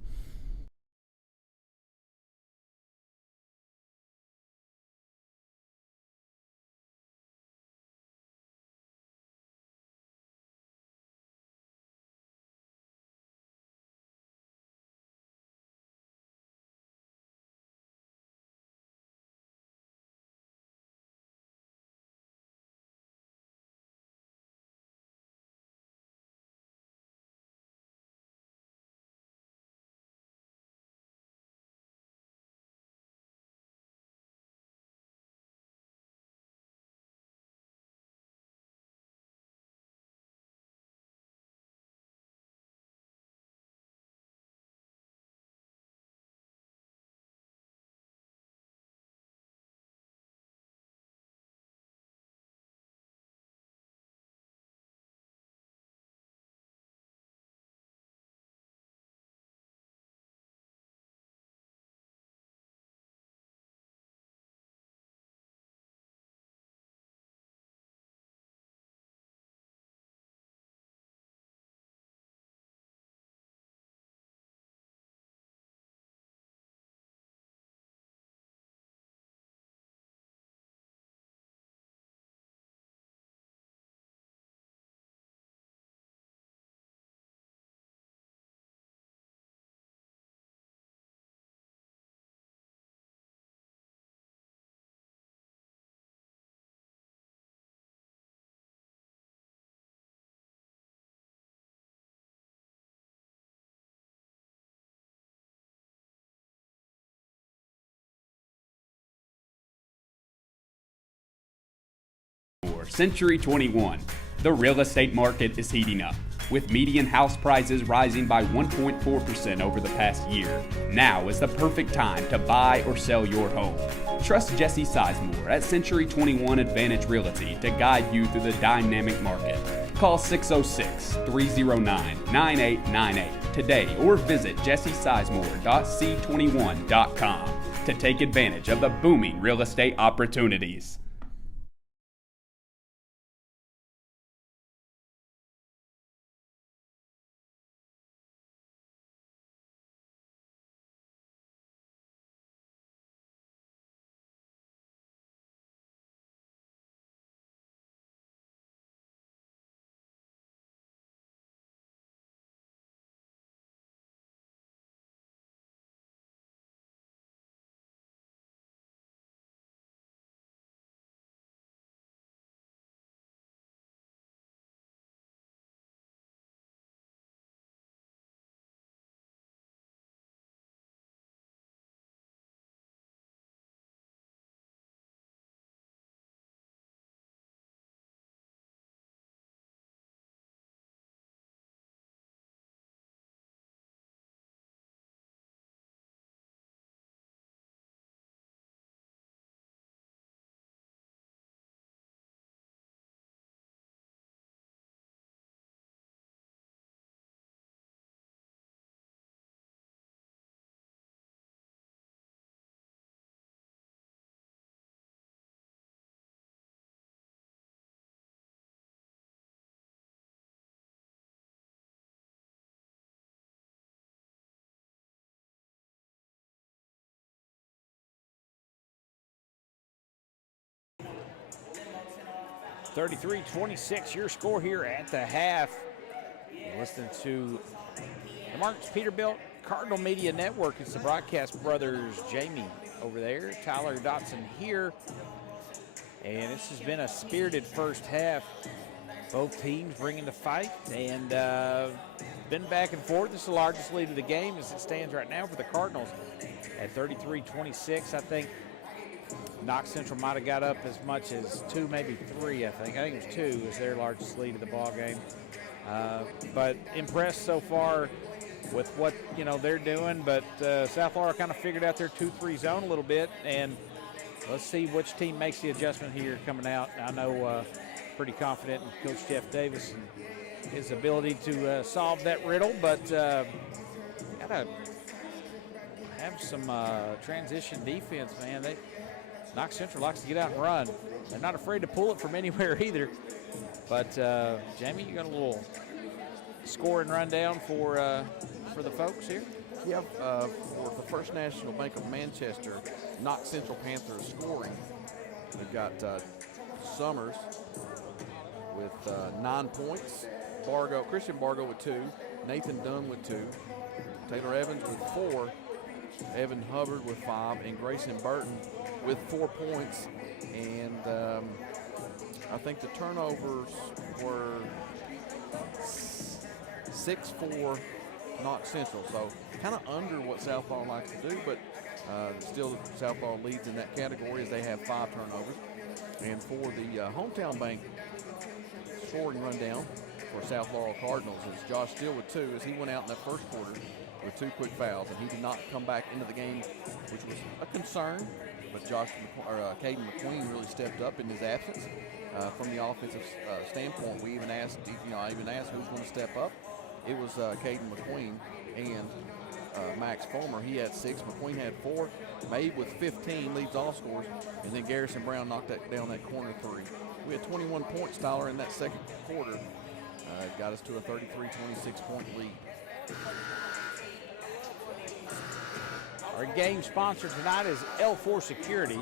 Century 21. The real estate market is heating up, with median house prices rising by 1.4% over the past year. Now is the perfect time to buy or sell your home. Trust Jesse Sizemore at Century 21 Advantage Realty to guide you through the dynamic market. Call 606-309-9898 today or visit jessesizemore.c21.com to take advantage of the booming real estate opportunities. (33-26) your score here at the half. You're listening to the Martin's Peterbilt Cardinal Media Network. It's the broadcast brothers, Jamie over there, Tyler Dotson here. And this has been a spirited first half. Both teams bringing the fight and been back and forth. This is the largest lead of the game as it stands right now for the Cardinals at 33-26. I think Knox Central might have got up as much as 2, maybe 3, I think. I think it was 2 was their largest lead of the ball game. But impressed so far with what, they're doing. But South Laurel kind of figured out their 2-3 zone a little bit. And let's see which team makes the adjustment here coming out. I know pretty confident in Coach Jeff Davis and his ability to solve that riddle. But got to have some transition defense, man. Knox Central likes to get out and run. They're not afraid to pull it from anywhere either. But, Jamie, you got a little scoring rundown for the folks here? Yeah, for the First National Bank of Manchester, Knox Central Panthers scoring. We've got Summers with 9 points, Christian Bargo with 2, Nathan Dunn with 2, Taylor Evans with 4, Evan Hubbard with 5, and Grayson Burton with 4 points. And I think the turnovers were 6-4 Knox Central, so kind of under what South Laurel likes to do, but still South Laurel leads in that category as they have 5 turnovers. And for the hometown bank scoring rundown for South Laurel Cardinals is Josh Steele with 2 as he went out in that first quarter with 2 quick fouls, and he did not come back into the game, which was a concern. But Caden McQueen really stepped up in his absence from the offensive standpoint. We even asked, I even asked who's going to step up. It was Caden McQueen and Max Fulmer. He had 6. McQueen had 4. Mabe with 15 leads all scores, and then Garrison Brown knocked down that corner 3. We had 21 points, Tyler, in that second quarter. Got us to a 33-26 point lead. Our game sponsor tonight is L4 Security.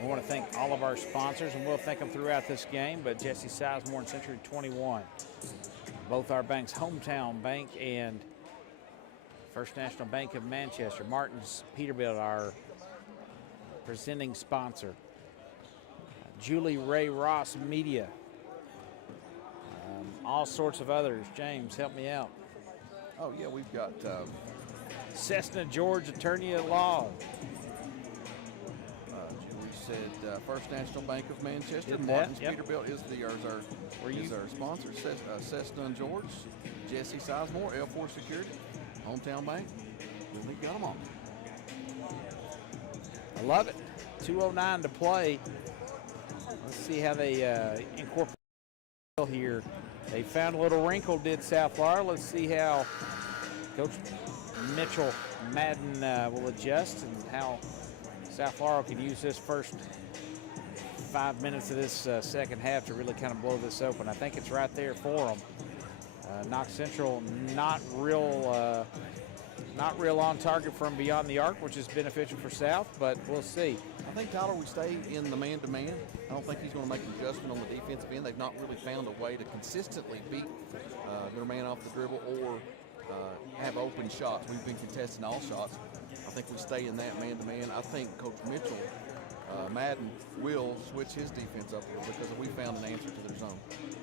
We want to thank all of our sponsors, and we'll thank them throughout this game, but Jesse Sizemore and Century 21, both our banks, Hometown Bank and First National Bank of Manchester. Martin's Peterbilt, our presenting sponsor. Julie Ray Ross Media. All sorts of others. James, help me out. Oh, yeah, we've got Cessna George Attorney at Law. Julie said First National Bank of Manchester. Did that, Martin's yep. Peterbilt is our sponsor. Cessna and George, Jesse Sizemore, L4 Security, Hometown Bank. We got them all. I love it. 2:09 to play. Let's see how they incorporate here. They found a little wrinkle, did South Laurel. Let's see how Coach Mitchell Madden will adjust and how South Laurel can use this first 5 minutes of this second half to really kind of blow this open. I think it's right there for them. Knox Central not real on target from beyond the arc, which is beneficial for South, but we'll see. I think, Tyler, we stay in the man-to-man. I don't think he's going to make an adjustment on the defensive end. They've not really found a way to consistently beat their man off the dribble or have open shots. We've been contesting all shots. I think we stay in that man-to-man. I think Coach Mitchell, Madden, will switch his defense up a little because we found an answer to their zone.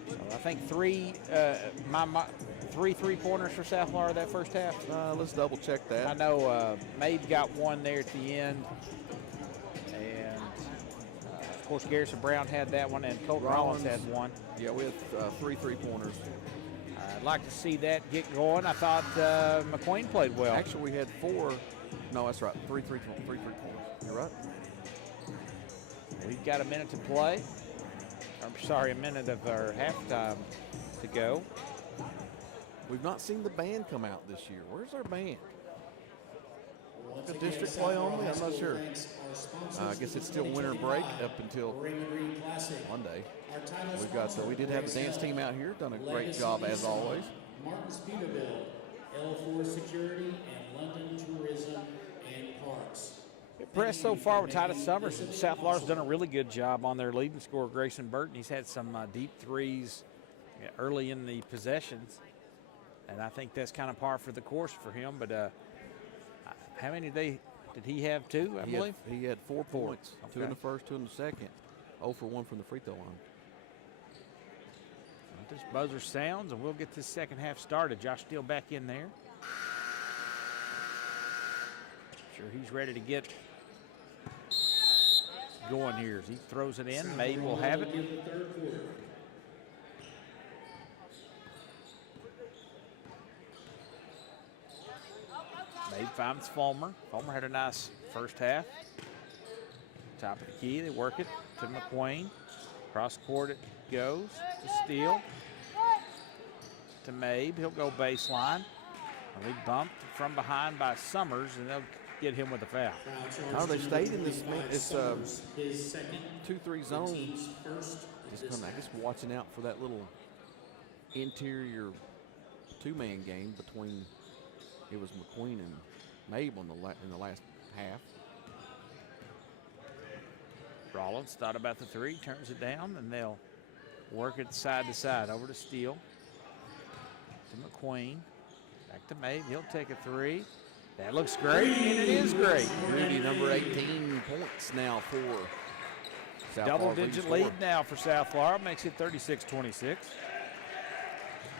So I think three three-pointers for South Laurel that first half. Let's double-check that. I know Mabe got one there at the end. And, of course, Garrison Brown had that one, and Colton Rollins had one. Yeah, we had three three-pointers. I'd like to see that get going. I thought McQueen played well. Actually, we had four. No, that's right. Three three-pointers. You're right. We've got a minute to play. I'm sorry, a minute of our halftime to go. We've not seen the band come out this year. Where's our band? The district play only? I'm not sure. I guess it's still winter break up until Monday. We did have the dance team out here, done a great job as always. Martin's Peterbilt, L4 Security, and London Tourism and Parks. Impressed so far with Titus Summers. South Laurel's done a really good job on their leading scorer, Grayson Burton. He's had some deep threes early in the possessions, and I think that's kind of par for the course for him. But how many did he have? Two, I believe? He had 4 points, Okay. 2 in the first, 2 in the second. 0 for 1 from the free throw line. This buzzer sounds, and we'll get this second half started. Josh Steele back in there. Sure, he's ready to get going here as he throws it in. Mabe will have it. Mabe finds Fulmer. Fulmer had a nice first half. Top of the key, they work it to McQueen. Cross court it goes to Steele. To Mabe, he'll go baseline. And he bumped from behind by Summers, and they'll get him with a foul. How they stayed in this 2-3 zone. Just kind of, I guess, watching out for that little interior two-man game between it was McQueen and Mabe in the last half. Rollins thought about the three, turns it down, and they'll work it side to side. Over to Steele. To McQueen. Back to Mabe. He'll take a three. That looks great, and it is great. Moody, number 18 points now for South Laurel. Double-digit lead now for South Laurel. Makes it 36-26. What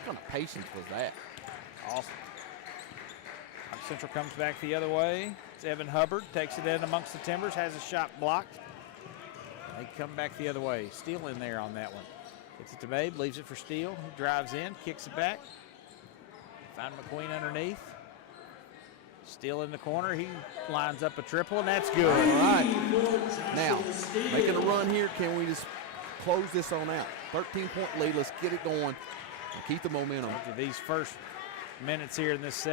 kind of patience was that? Awesome. Knox Central comes back the other way. It's Evan Hubbard. Takes it in amongst the timbers. Has a shot blocked. They come back the other way. Steele in there on that one. Gets it to Mabe. Leaves it for Steele. He drives in. Kicks it back. Find McQueen underneath. Steele in the corner. He lines up a triple, and that's good. All right. Now, making a run here. Can we just close this on out? 13-point lead. Let's get it going and keep the momentum. After these first minutes here in this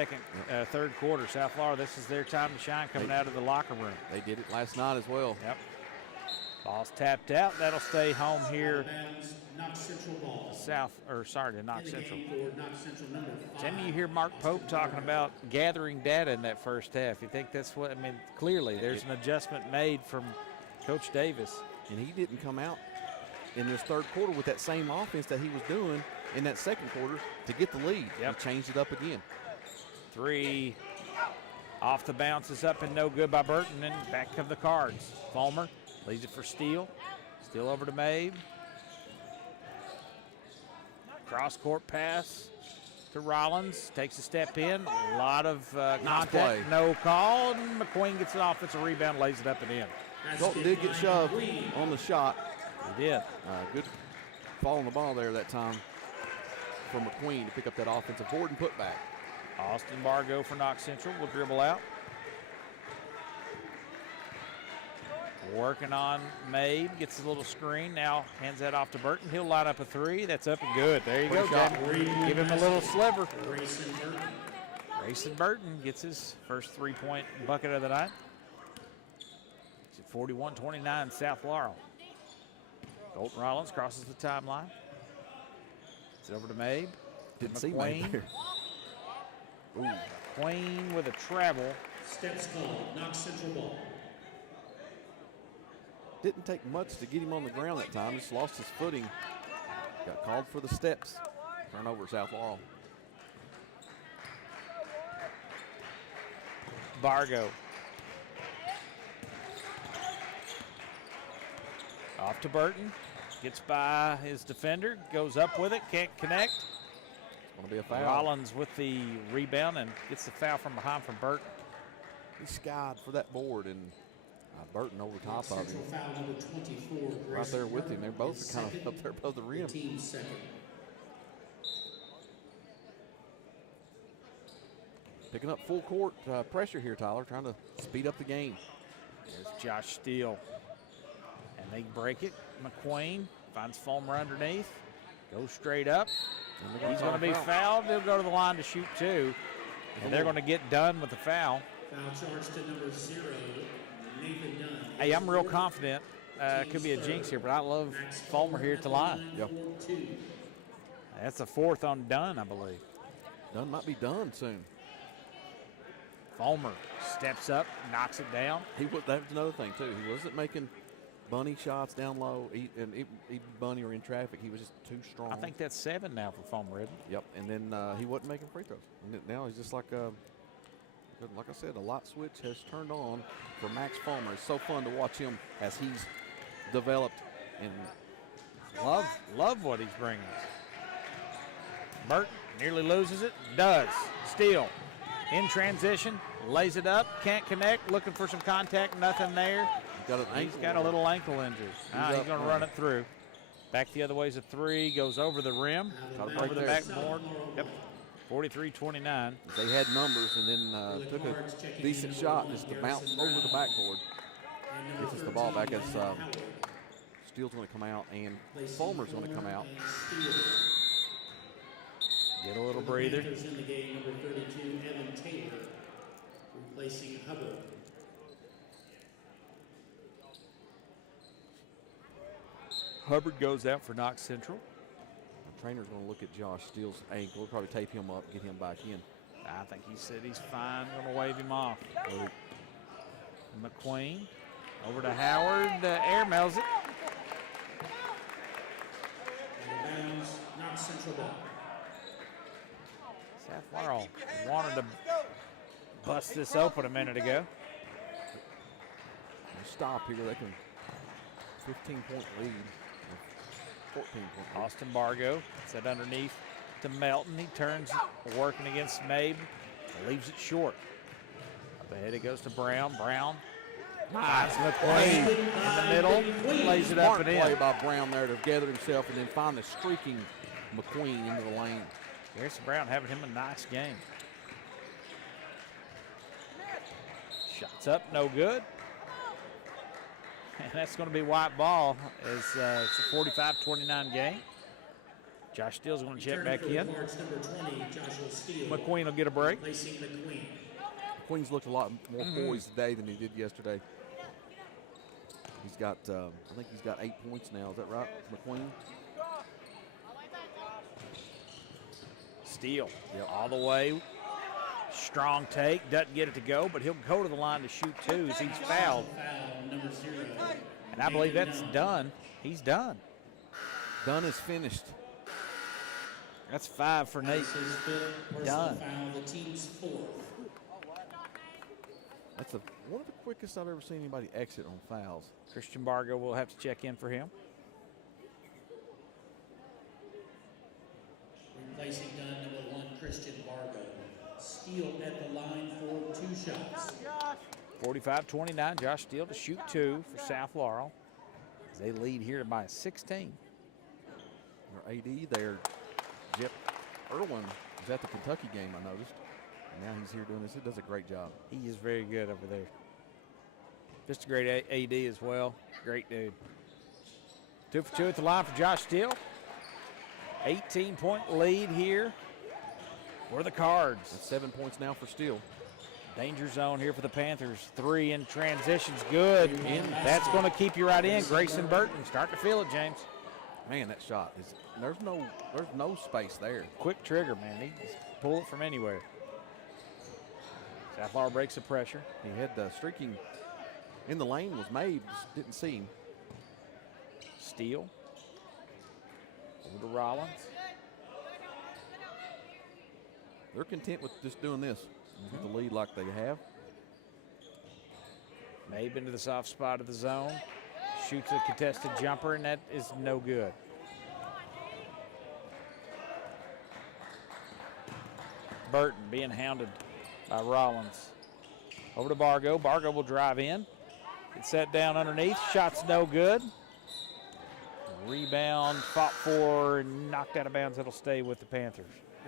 third quarter, South Laurel, this is their time to shine coming out of the locker room. They did it last night as well. Yep. Ball's tapped out. That'll stay home here. Knox Central ball. To Knox Central. Knox Central number 5. Jimmy, you hear Mark Pope talking about gathering data in that first half. You think that's what, I mean, clearly there's an adjustment made from Coach Davis. And he didn't come out in this third quarter with that same offense that he was doing in that second quarter to get the lead. Yep. He changed it up again. Three off the bounce is up and no good by Burton, and back come the Cards. Fulmer leaves it for Steele. Steele over to Mabe. Cross-court pass to Rollins. Takes a step in. A lot of contact. play. No call. And McQueen gets it off. It's a rebound, lays it up and in. Dalton did get shoved on the shot. He did. Good fall on the ball there that time for McQueen to pick up that offensive board and put back. Austin Bargo for Knox Central will dribble out. Working on Mabe, gets a little screen, now hands that off to Burton. He'll line up a three, that's up and good. There you go, Jamie. Give him a little sliver. Grayson Burton gets his first 3-point bucket of the night. It's at 41-29 South Laurel. Colton Rollins crosses the timeline. It's over to Mabe. Didn't see McQueen. Mabe there. Ooh, McQueen with a travel. Steps called. Knox Central ball. Didn't take much to get him on the ground that time. Just lost his footing. Got called for the steps. Turnover South Laurel. Bargo. Off to Burton. Gets by his defender. Goes up with it. Can't connect. It's going to be a foul. Rollins with the rebound and gets the foul from behind from Burton. He skied for that board, and Burton over top of him. Foul number 24. Right there with him. They're both kind of up there above the rim. Team second. Picking up full court pressure here, Tyler, trying to speed up the game. There's Josh Steele. And they break it. McQueen finds Fulmer underneath. Goes straight up. He's going to be fouled. He'll go to the line to shoot two. And they're going to get done with the foul. Foul charge to number 0, Nathan Dunn. Hey, I'm real confident. Could be a jinx here, but I love Fulmer here at the line. Yep. That's the fourth on Dunn, I believe. Dunn might be done soon. Fulmer steps up, knocks it down. That was another thing, too. He wasn't making bunny shots down low, even bunny or in traffic. He was just too strong. I think that's 7 now for Fulmer, isn't it? Yep, and then he wasn't making free throws. And now he's just like I said, a light switch has turned on for Max Fulmer. It's so fun to watch him as he's developed. And Love what he's bringing. Burton nearly loses it. Does. Steele in transition. Lays it up. Can't connect. Looking for some contact. Nothing there. He's got a little ankle injury. He's going to run it through. Back the other way is a 3. Goes over the rim. Over the backboard. Yep. 43-29. They had numbers and then took a decent shot just to bounce over the backboard. Gets us the ball back as Steele's going to come out and Fulmer's going to come out. Get a little breather. In the game, number 32, Evan Taylor, replacing Hubbard. Hubbard goes out for Knox Central. The trainer's going to look at Josh Steele's ankle, probably tape him up, get him back in. I think he said he's fine. Going to wave him off. McQueen over to Howard. Air mails it. Bounds, Knox Central ball. South Laurel wanted to bust this open a minute ago. Stop here, they can 15-point lead, 14-point lead. Austin Bargo set underneath to Melton. He turns, working against Mabe, leaves it short. Up ahead it goes to Brown. Brown finds McQueen in the middle, lays it up Smart and in. play by Brown there to gather himself and then find the streaking McQueen into the lane. Garrison Brown having him a nice game. Shots up, no good. And that's going to be white ball as it's a 45-29 game. Josh Steele's going to check back in. Number 20, Joshua Steele. McQueen will get a break. Replacing McQueen. McQueen's looked a lot more poised today than he did yesterday. He's got, I think he's got 8 points now. Is that right, McQueen? Steele all the way. Strong take. Doesn't get it to go, but he'll go to the line to shoot two as he's fouled. Foul number 0. And I believe that's done. He's done. Dunn is finished. That's 5 for Nate. This is fifth personal Done. foul, the team's 4th. That's one of the quickest I've ever seen anybody exit on fouls. Christian Bargo will have to check in for him. Replacing Dunn, number 1, Christian Bargo. Steele at the line for 2 shots. 45-29, Josh Steele to shoot 2 for South Laurel. As they lead here by 16. Their AD there, Jeff Irwin, was at the Kentucky game, I noticed. And now he's here doing this. He does a great job. He is very good over there. Just a great AD as well. Great dude. 2 for 2 at the line for Josh Steele. 18-point lead here for the Cards. That's 7 points now for Steele. Danger zone here for the Panthers. 3 in transitions, good. That's going to keep you right in. Grayson Burton, start to feel it, James. Man, that shot is, there's no space there. Quick trigger, man. He can pull it from anywhere. South Laurel breaks the pressure. He had the streaking in the lane was made, just didn't see him. Steele. Over to Rollins. They're content with just doing this. With the lead like they have. Mabe into the soft spot of the zone. Shoots a contested jumper, and that is no good. Burton being hounded by Rollins. Over to Bargo. Bargo will drive in. It's set down underneath. Shot's no good. Rebound, fought for, knocked out of bounds. It'll stay with the Panthers.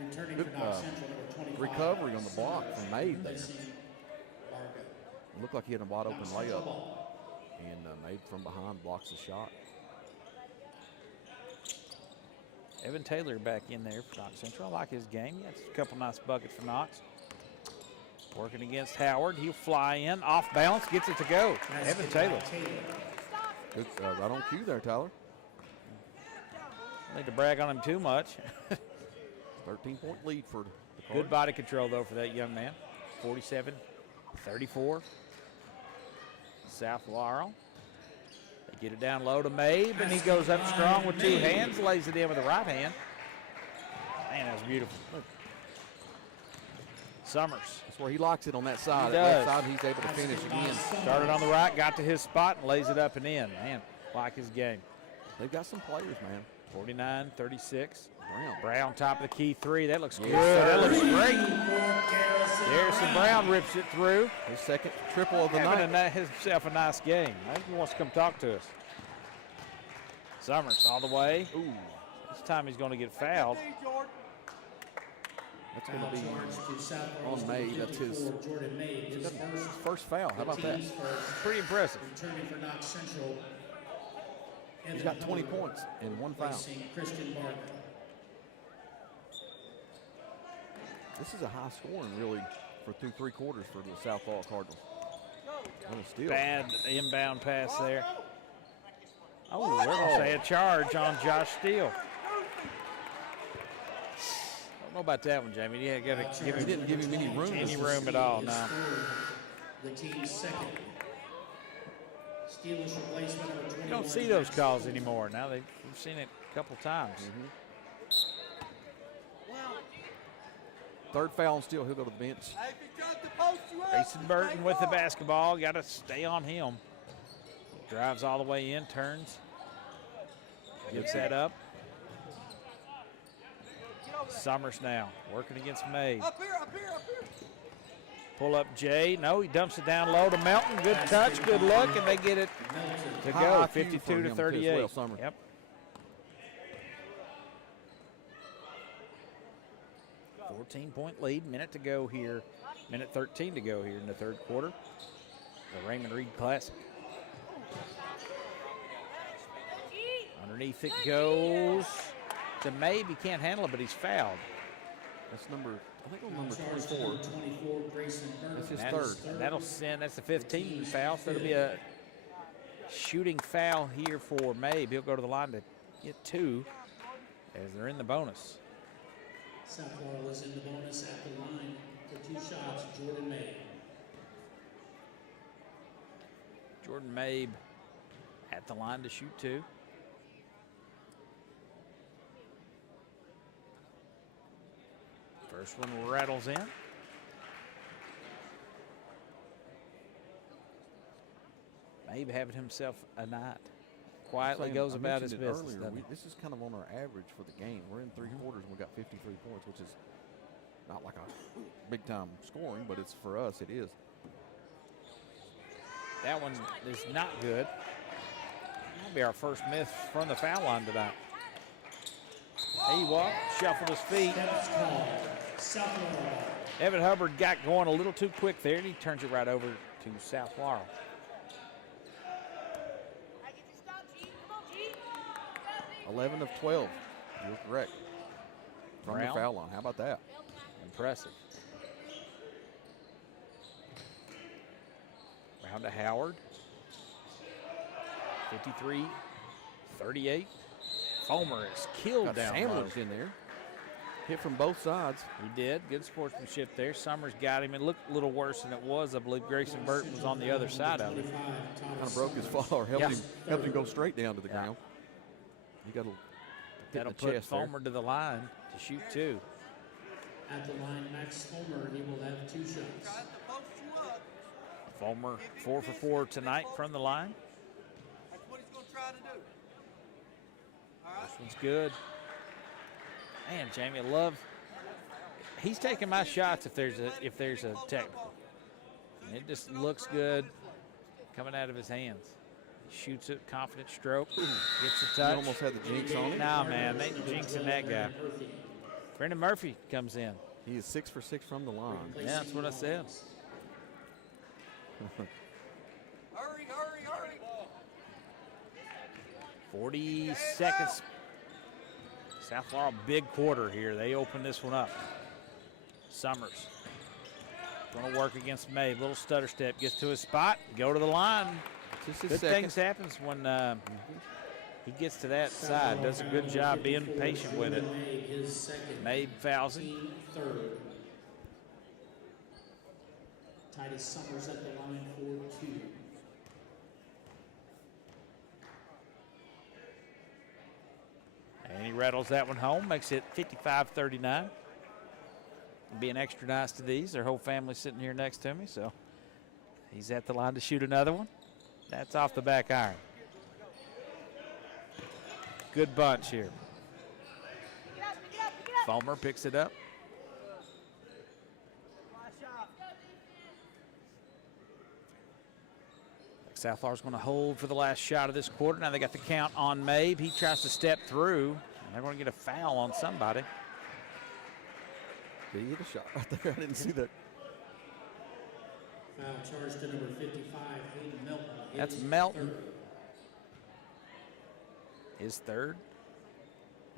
Returning Good for Knox Central, number 25. recovery on the block from Mabe there. Replacing Bargo. It looked like he had a wide open layup. And Mabe from behind blocks the shot. Evan Taylor back in there for Knox Central. I like his game. He has a couple nice buckets for Knox. Working against Howard. He'll fly in, off balance, gets it to go. Evan Taylor. Good, right on cue there, Tyler. Don't need to brag on him too much. 13-point lead for the Cards. Good body control, though, for that young man. 47-34. South Laurel. They get it down low to Mabe, and he goes up strong with 2 hands, lays it in with the right hand. Man, that was beautiful. Summers. That's where he locks it on that side. He That left does. side, he's able to finish again. Started on the right, got to his spot, and lays it up and in. Man, like his game. They've got some players, man. 49-36. Brown. Brown, top of the key 3. That looks good. That looks great. Garrison Brown rips it through. His second triple of the Having night. himself a nice game. I think he wants to come talk to us. Summers all the way. Ooh. This time he's going to get fouled. That's going to be on on Mabe. That's his Jordan Mabe, his first foul. How about that? team's first. Pretty impressive. Returning for Knox Central. He's got 20 points and 1 foul. Replacing Christian Bargo. This is a high scoring, really, for 2-3 quarters for the South Laurel Cardinals. And a steal. Bad inbound pass there. Oh, they're going to say a charge on Josh Steele. Don't know about that one, Jamie. You got to give He him didn't give him any room. any room at all. No. The team's second. Steelers replacement number 21. You don't see those calls anymore. Now we've seen it a couple times. Third foul on Steele. He'll go to the bench. Hey, if you cut the post, you up. Grayson Burton with the basketball. Got to stay on him. Drives all the way in, turns. Gets that up. Summers now working against May. Up here, up here, up here. Pull up Jay. No, he dumps it down low to Melton. Good touch, good look, and they get it to High go. IQ for 52 to him, 38. as well, Summers. Yep. 14-point lead. Minute to go here. Minute 13 to go here in the third quarter. The Raymond Reed Classic. Underneath it goes to Mabe. He can't handle it, but he's fouled. That's number, I think on number Charge 24. number 24, Grayson Burton. That's his And third. and that'll send, that's the 15th foul, so it'll be a shooting foul here for Mabe. He'll go to the line to get 2 as they're in the bonus. South Laurel is in the bonus at the line for 2 shots. Jordan Mabe. Jordan Mabe at the line to shoot 2. First one rattles in. Mabe having himself a night. Quietly Saying- goes I about his mentioned it business. earlier, doesn't he? this is kind of on our average for the game. We're in 3 quarters and we got 53 points, which is not like a big time scoring, but it's for us, it is. That one is not good. That'll be our first miss from the foul line tonight. He walked, shuffled his feet. Evan Hubbard got going a little too quick there, and he turns it right over to South Laurel. 11 of 12. You're correct. From Brown. the foul line. How about that? Impressive. Round to Howard. 53-38. Fulmer is killed Got down sandwiched low. in there. Hit from both sides. He did. Good sportsmanship there. Summers got him. It looked a little worse than it was. I believe Grayson Burton was on the other side of it. Kind of broke his fall or helped him go straight down to the ground. You got to That'll put Fulmer to the line to shoot two. At the line, Max Fulmer, he will have 2 shots. Fulmer 4 for 4 tonight from the line. That's what he's going to try to do. All right. This one's good. Man, Jamie, I love. He's taking my shots if there's a technical. And it just looks good coming out of his hands. He shoots it, confident stroke, gets a touch. You almost had the jinx on it. Nah, man, they jinxing that guy. Brendan Murphy comes in. He is 6 for 6 from the line. Yeah, that's what I said. Hurry, hurry, hurry. 40 seconds. South Laurel, big quarter here. They open this one up. Summers going to work against May. Little stutter step, gets to his spot, go to the line. Good things happens when he gets to that side. Does a good job being patient with it. May fouls him. Third. Titus Summers at the line for 2. And he rattles that one home, makes it 55-39. Being extra nice to these. Their whole family's sitting here next to me, so he's at the line to shoot another one. That's off the back iron. Good bunch here. Fulmer picks it up. South Laurel's going to hold for the last shot of this quarter. Now they got the count on Mabe. He tries to step through. And they're going to get a foul on somebody. Did he get a shot right there? I didn't see that. Foul charge to number 55, Hayden Melton. That's Melton. His third.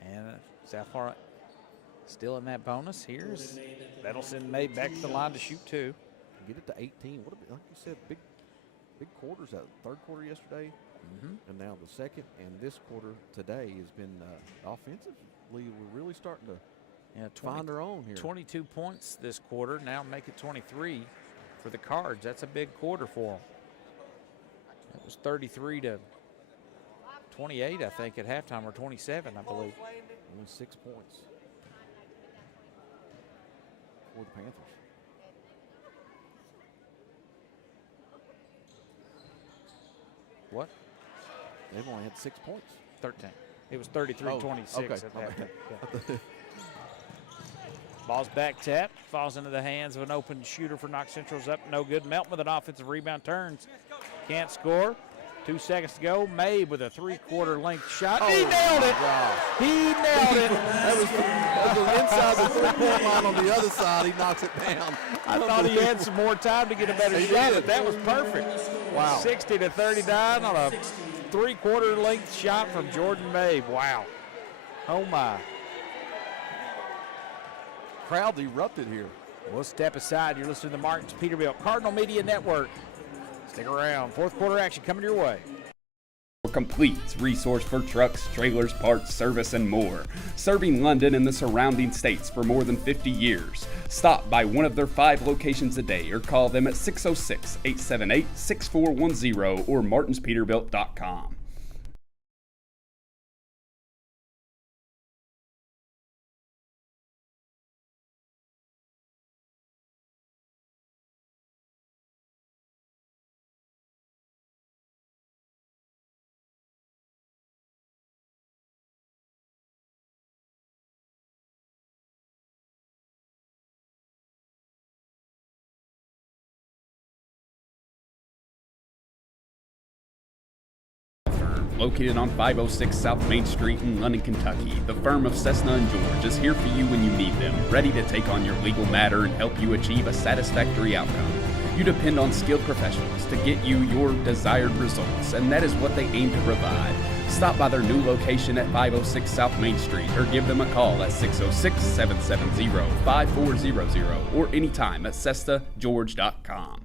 And South Laurel still in that bonus. Here's that'll send Mabe back to the line to shoot two. Get it to 18. What a, like you said, big quarters. That third quarter yesterday, and now the second, and this quarter today has been offensively. We're really starting to find our own here. 22 points this quarter. Now make it 23 for the Cards. That's a big quarter for them. It was 33-28, I think, at halftime, or 27, I believe. Only 6 points for the Panthers. What? They've only had 6 points. 13. It was 33-26 okay. at halftime. Yeah. Ball's back tap, falls into the hands of an open shooter for Knox Central's up, no good. Melton with an offensive rebound, turns, can't score. 2 seconds to go. Mabe with a three-quarter length shot. Oh, he nailed it. He nailed it. That was inside the three-point line on the other side. He knocks it down. I thought he had some more time to get a better shot, but that was perfect. Wow. 60-39 on a three-quarter length shot from Jordan Mabe. Wow. Oh, my. Crowd erupted here. We'll step aside. You're listening to the Martins Peterbilt Cardinal Media Network. Stick around. Fourth quarter action coming your way. Complete resource for trucks, trailers, parts, service, and more. Serving London and the surrounding states for more than 50 years. Stop by one of their 5 locations a day or call them at 606-878-6410 or martinspeterbilt.com. Located on 506 South Main Street in London, Kentucky, the firm of Cessna & George is here for you when you need them, ready to take on your legal matter and help you achieve a satisfactory outcome. You depend on skilled professionals to get you your desired results, and that is what they aim to provide. Stop by their new location at 506 South Main Street or give them a call at 606-770-5400 or anytime at CessaGeorge.com.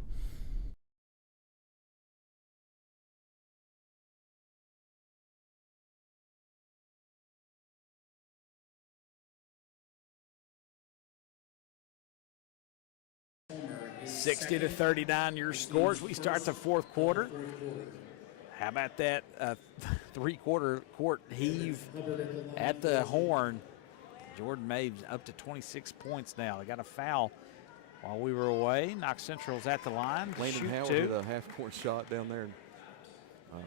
Homer is 60 to 39 your scores. We start the fourth quarter. How about that three-quarter court heave at the horn? Jordan Maves up to 26 points now. They got a foul while we were away. Knox Central's at the line. Landon Howard two. with a half-court shot down there. What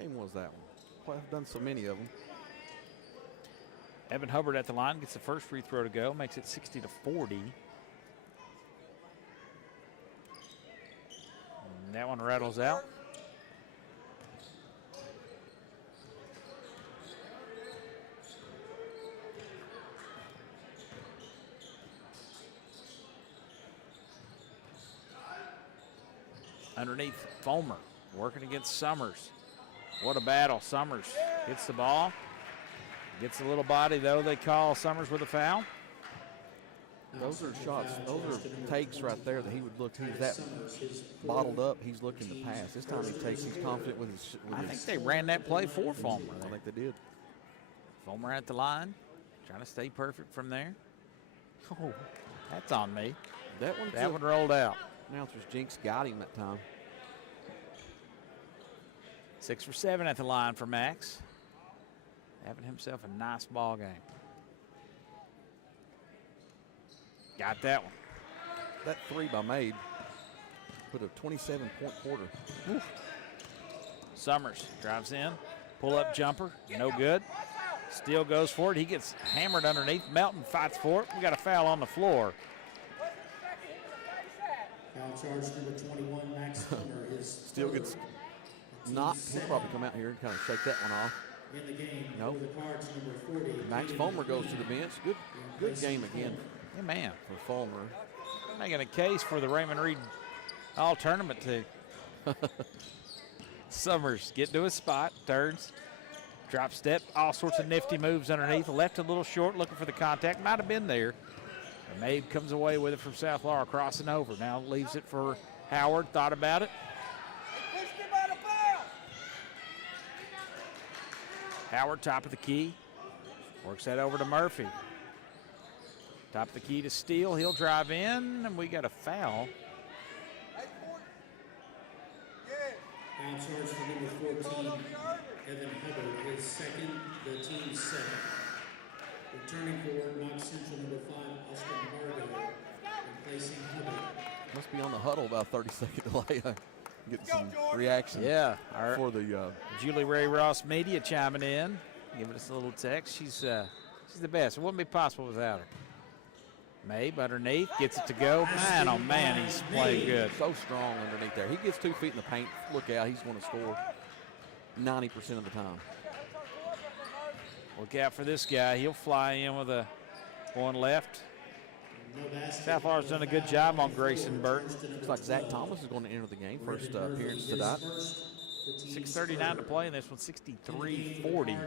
game was that one? Well, I've done so many of them. Evan Hubbard at the line gets the first free throw to go, makes it 60 to 40. And that one rattles out. Underneath, Fulmer working against Summers. What a battle. Summers gets the ball. Gets a little body, though. They call Summers with a foul. Those are shots. Those are takes right there that he would look. He's that bottled up. He's looking to pass. This time he takes. He's confident with his. I think they ran that play for Fulmer. I think they did. Fulmer at the line, trying to stay perfect from there. Oh, that's on me. That one rolled out. Announcer's jinx got him that time. 6 for 7 at the line for Max. Having himself a nice ball game. Got that one. That three by Mabe put a 27-point quarter. Woo. Summers drives in, pull-up jumper, no good. Steele goes for it. He gets hammered underneath. Melton fights for it. We got a foul on the floor. Foul charge number 21, Max Fulmer is Steele gets knocked. He'll probably come out here and kind of shake that one off. in the game. No. For the Cards, number 40. Max Fulmer goes to the bench. Good game again Hey, man, for Fulmer. making a case for the Raymond Reed All-Tournament too. Summers get to his spot, turns, drop step, all sorts of nifty moves underneath. Left a little short, looking for the contact. Might have been there. And Mabe comes away with it from South Laurel, crossing over. Now leaves it for Howard. Thought about it. Howard, top of the key. Works that over to Murphy. Top of the key to Steele. He'll drive in, and we got a foul. Foul charge for number 14, Evan Hubbard, his second, the team's second. Returning for Knox Central, number 5, Austin Bargo, replacing Hubbard. Must be on the huddle about 30-second delay. Getting some reaction. Yeah, For the Julie Ray Ross Media chiming in, giving us a little text. She's the best. It wouldn't be possible without her. Mabe underneath, gets it to go. Man, oh man, he's playing good. so strong underneath there. He gets 2 feet in the paint. Look out, he's going to score 90% of the time. Look out for this guy. He'll fly in with a one left. South Laurel's done a good job on Grayson Burton. Looks like Zach Thomas is going to enter the game. First appearance tonight. 6:39 to play in this one, 63-40.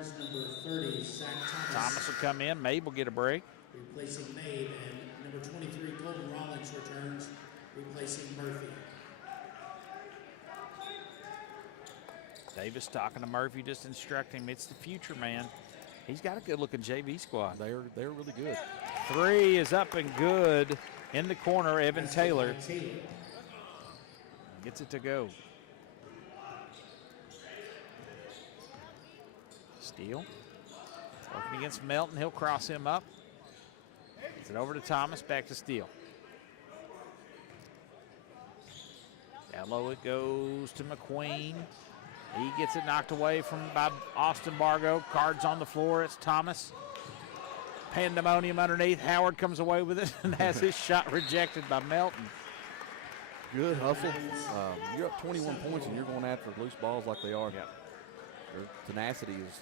Thomas will come in. Mabe will get a break. Replacing Mabe, and number 23, Colton Rollins returns, replacing Murphy. Davis talking to Murphy, just instructing him. It's the future, man. He's got a good-looking JV squad. They're really good. Three is up and good in the corner. Evan Taylor gets it to go. Steele working against Melton. He'll cross him up. Gets it over to Thomas. Back to Steele. Down low it goes to McQueen. He gets it knocked away by Austin Bargo. Cards on the floor. It's Thomas. Pandemonium underneath. Howard comes away with it and has his shot rejected by Melton. Good hustle. You're up 21 points and you're going after loose balls like they are. Yep. Their tenacity is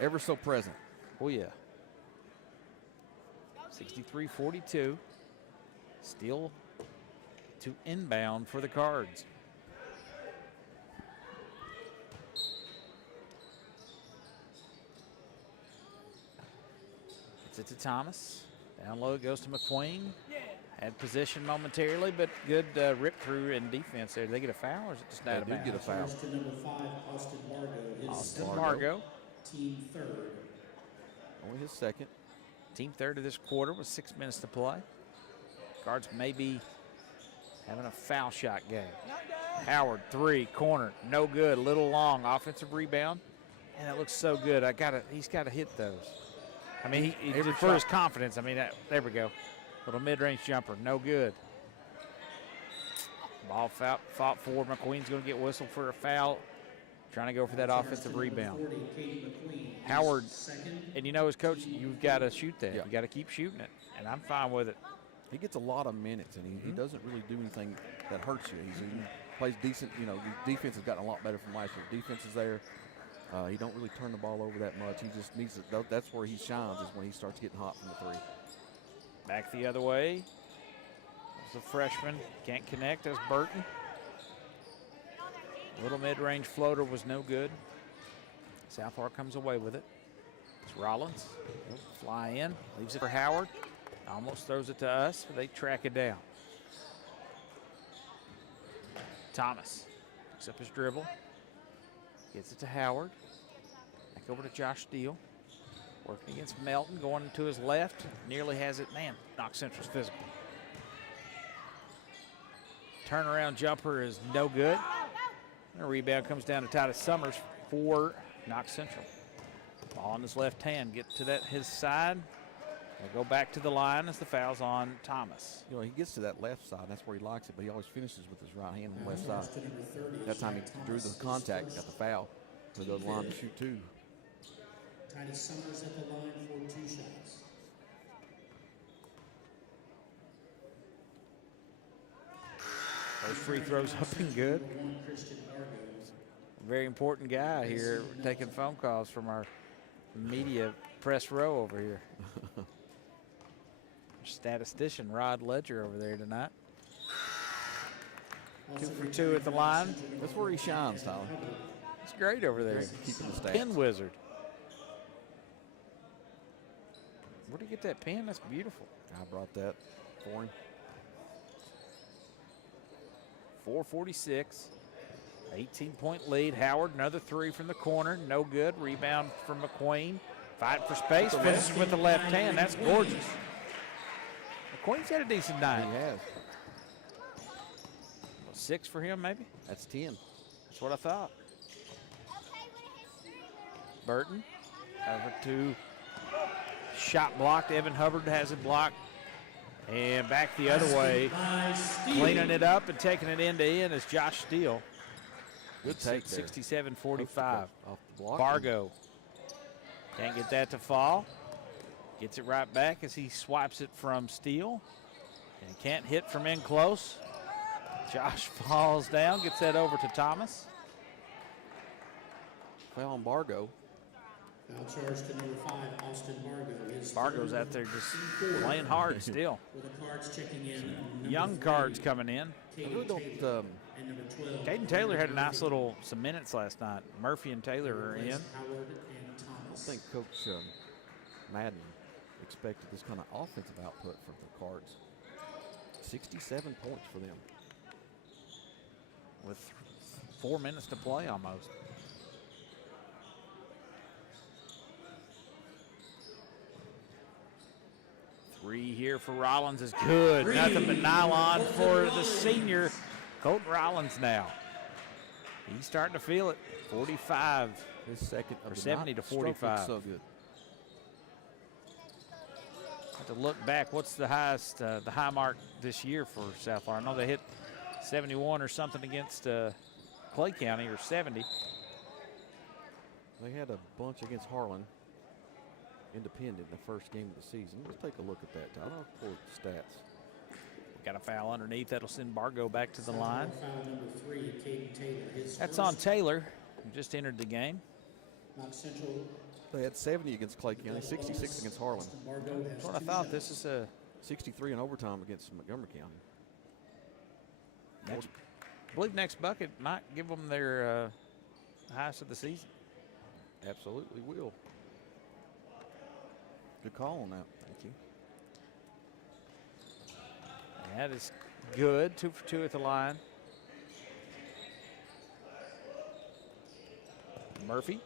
ever so present. Oh, yeah. 63-42. Still to inbound for the Cards. Gets it to Thomas. Down low it goes to McQueen. Had position momentarily, but good rip through in defense there. Did they get a foul or is it just out of bounds? Get a foul. First to number 5, Austin Margot. His Austin Margot. Team third. Only his second. Team third of this quarter with 6 minutes to play. Cards may be having a foul shot game. Howard, 3, corner, no good, little long, offensive rebound. And it looks so good. He's got to hit those. I mean, he for his confidence. I mean, there we go. Little mid-range jumper, no good. Ball fought forward. McQueen's going to get whistled for a foul. Trying to go for that offensive rebound. 40, Howard, and you know as coach, you've got to shoot that. Yeah. You got to keep shooting it, and I'm fine with it. He gets a lot of minutes, and he doesn't really do anything that hurts you. He plays decent. You know, the defense has gotten a lot better from last year. Defense is there. He don't really turn the ball over that much. He just needs to. That's where he shines, is when he starts getting hot from the 3. Back the other way. There's a freshman. Can't connect. That's Burton. Little mid-range floater was no good. Southwark comes away with it. It's Rollins. He'll fly in. Leaves it for Howard. Almost throws it to us, but they track it down. Thomas picks up his dribble. Gets it to Howard. Back over to Josh Steele. Working against Melton, going to his left. Nearly has it. Man, Knox Central's physical. Turnaround jumper is no good. And a rebound comes down to Titus Summers for Knox Central. Ball on his left hand. Get to his side. They'll go back to the line as the foul's on Thomas. You know, he gets to that left side. That's where he likes it, but he always finishes with his right hand on the left side. That time he drew the contact, got the foul. To go to the line to shoot 2. Titus Summers at the line for 2 shots. Those free throws up and good. Very important guy here taking phone calls from our media press row over here. Statistician Rod Ledger over there tonight. 2 for 2 at the line. That's where he shines, Tyler. It's great over there. Keeping the stats. Pin wizard. Where'd he get that pin? That's beautiful. I brought that for him. 4:46. 18-point lead. Howard, another 3 from the corner. No good. Rebound from McQueen. Fight for space. Finishes with the left hand. That's gorgeous. McQueen's had a decent night. He has. 6 for him, maybe? That's 10. That's what I thought. Burton over to shot blocked. Evan Hubbard has it blocked. And back the other way. Cleaning it up and taking it end to end is Josh Steele. Good take there. 67-45. Off the block. Bargo can't get that to fall. Gets it right back as he swipes it from Steele. And can't hit from in close. Josh falls down, gets that over to Thomas. Foul on Bargo. Foul charge to number 5, Austin Margot. Bargo's out there just playing hard still. With the Cards checking in. Young Cards coming in. I really don't. And number 12. Caden Taylor had a nice some minutes last night. Murphy and Taylor are in. Howard and I Thomas. think Coach Madden expected this kind of offensive output from the Cards. 67 points for them. With 4 minutes to play almost. Three here for Rollins is good. Nothing but nylon for the senior, Colton Rollins now. He's starting to feel it. 45. His second of Or the 70 night. to Stroke 45. looks so good. Have to look back. What's the highest, the high mark this year for South Florida? I know they hit 71 or something against Clay County, or 70. They had a bunch against Harlan Independent the first game of the season. Let's take a look at that, Tyler. I'll pull up the stats. Got a foul underneath. That'll send Bargo back to the line. Foul number 3, Caden Taylor. His That's first. on Taylor, who just entered the game. Knox Central. They had 70 against Clay County, 66 against Harlan, Austin Bargo has That's what I 2 thought. shots. This is a 63 in overtime against Montgomery County. next, I believe next bucket might give them their highest of the season. Absolutely will. Good call on that. Thank you. That is good. 2 for 2 at the line. Murphy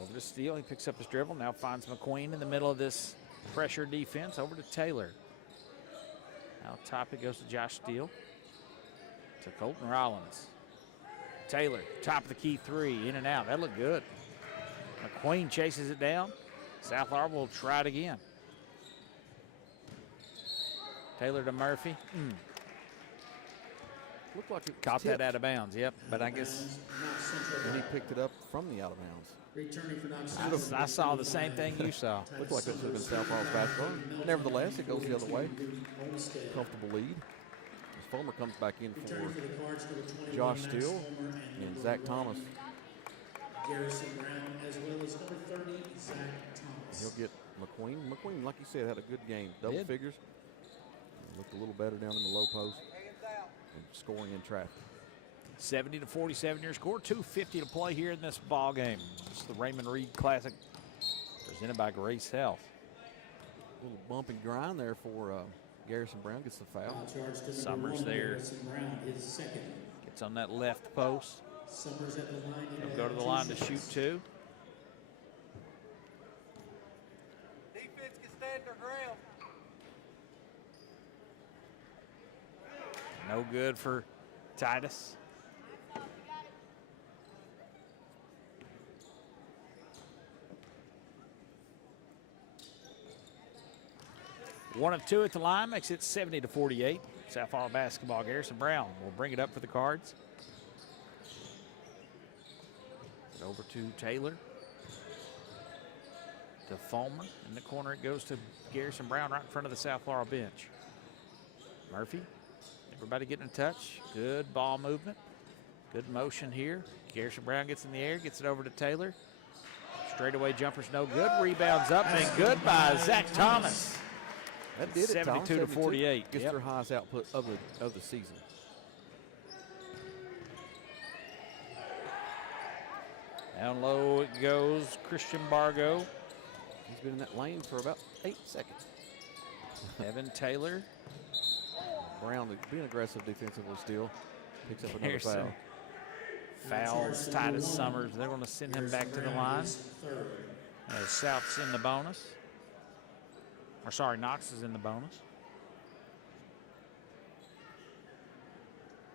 over to Steele. He picks up his dribble. Now finds McQueen in the middle of this pressure defense. Over to Taylor. Out top it goes to Josh Steele. To Colton Rollins. Taylor, top of the key 3, in and out. That looked good. McQueen chases it down. South Laurel will try it again. Taylor to Murphy. Looked like it Caught tipped, that out of bounds, yep. But I guess Knox Central. and he picked it up from the out of bounds. Returning for Knox Central. I saw the same thing you saw. Looked like it should have been South Laurel's basketball. Nevertheless, it goes the other way. Olmsted. Comfortable lead. As Fulmer comes back in Returning for for the Cards, number 21, Josh Max Steele Fulmer, and number Zach 1, Thomas. Garrison Brown, as well as number 30, Zach Thomas. He'll get McQueen. McQueen, like you said, had a good game. Double Did. figures. Looked a little better down in the low post. And scoring in traffic. 70-47 your score. 2:50 to play here in this ball game. It's the Raymond Reed Classic presented by Grace Health. A little bump and grind there for Garrison Brown. Gets the foul. Foul charge to number Summers 1, there. Garrison Brown, his second. Gets on that left post. Summers at the line. He'll go to the line to shoot 2. Defense can stand their ground. No good for Titus. One of 2 at the line makes it 70-48. South Laurel basketball. Garrison Brown will bring it up for the Cards. Over to Taylor. To Fulmer. In the corner it goes to Garrison Brown right in front of the South Laurel bench. Murphy. Everybody getting in touch. Good ball movement. Good motion here. Garrison Brown gets in the air, gets it over to Taylor. Straightaway jumper's no good. Rebounds up and good by Zach Thomas. That did it, Tom. 72-48. Gets Yep. their highest output of the season. Down low it goes. Christian Bargo. He's been in that lane for about 8 seconds. Evan Taylor. Brown being aggressive defensively still. Picks up another Garrison. foul. Fouls Titus Summers. They're going to send him back to the line. South's in the bonus. Or sorry, Knox is in the bonus.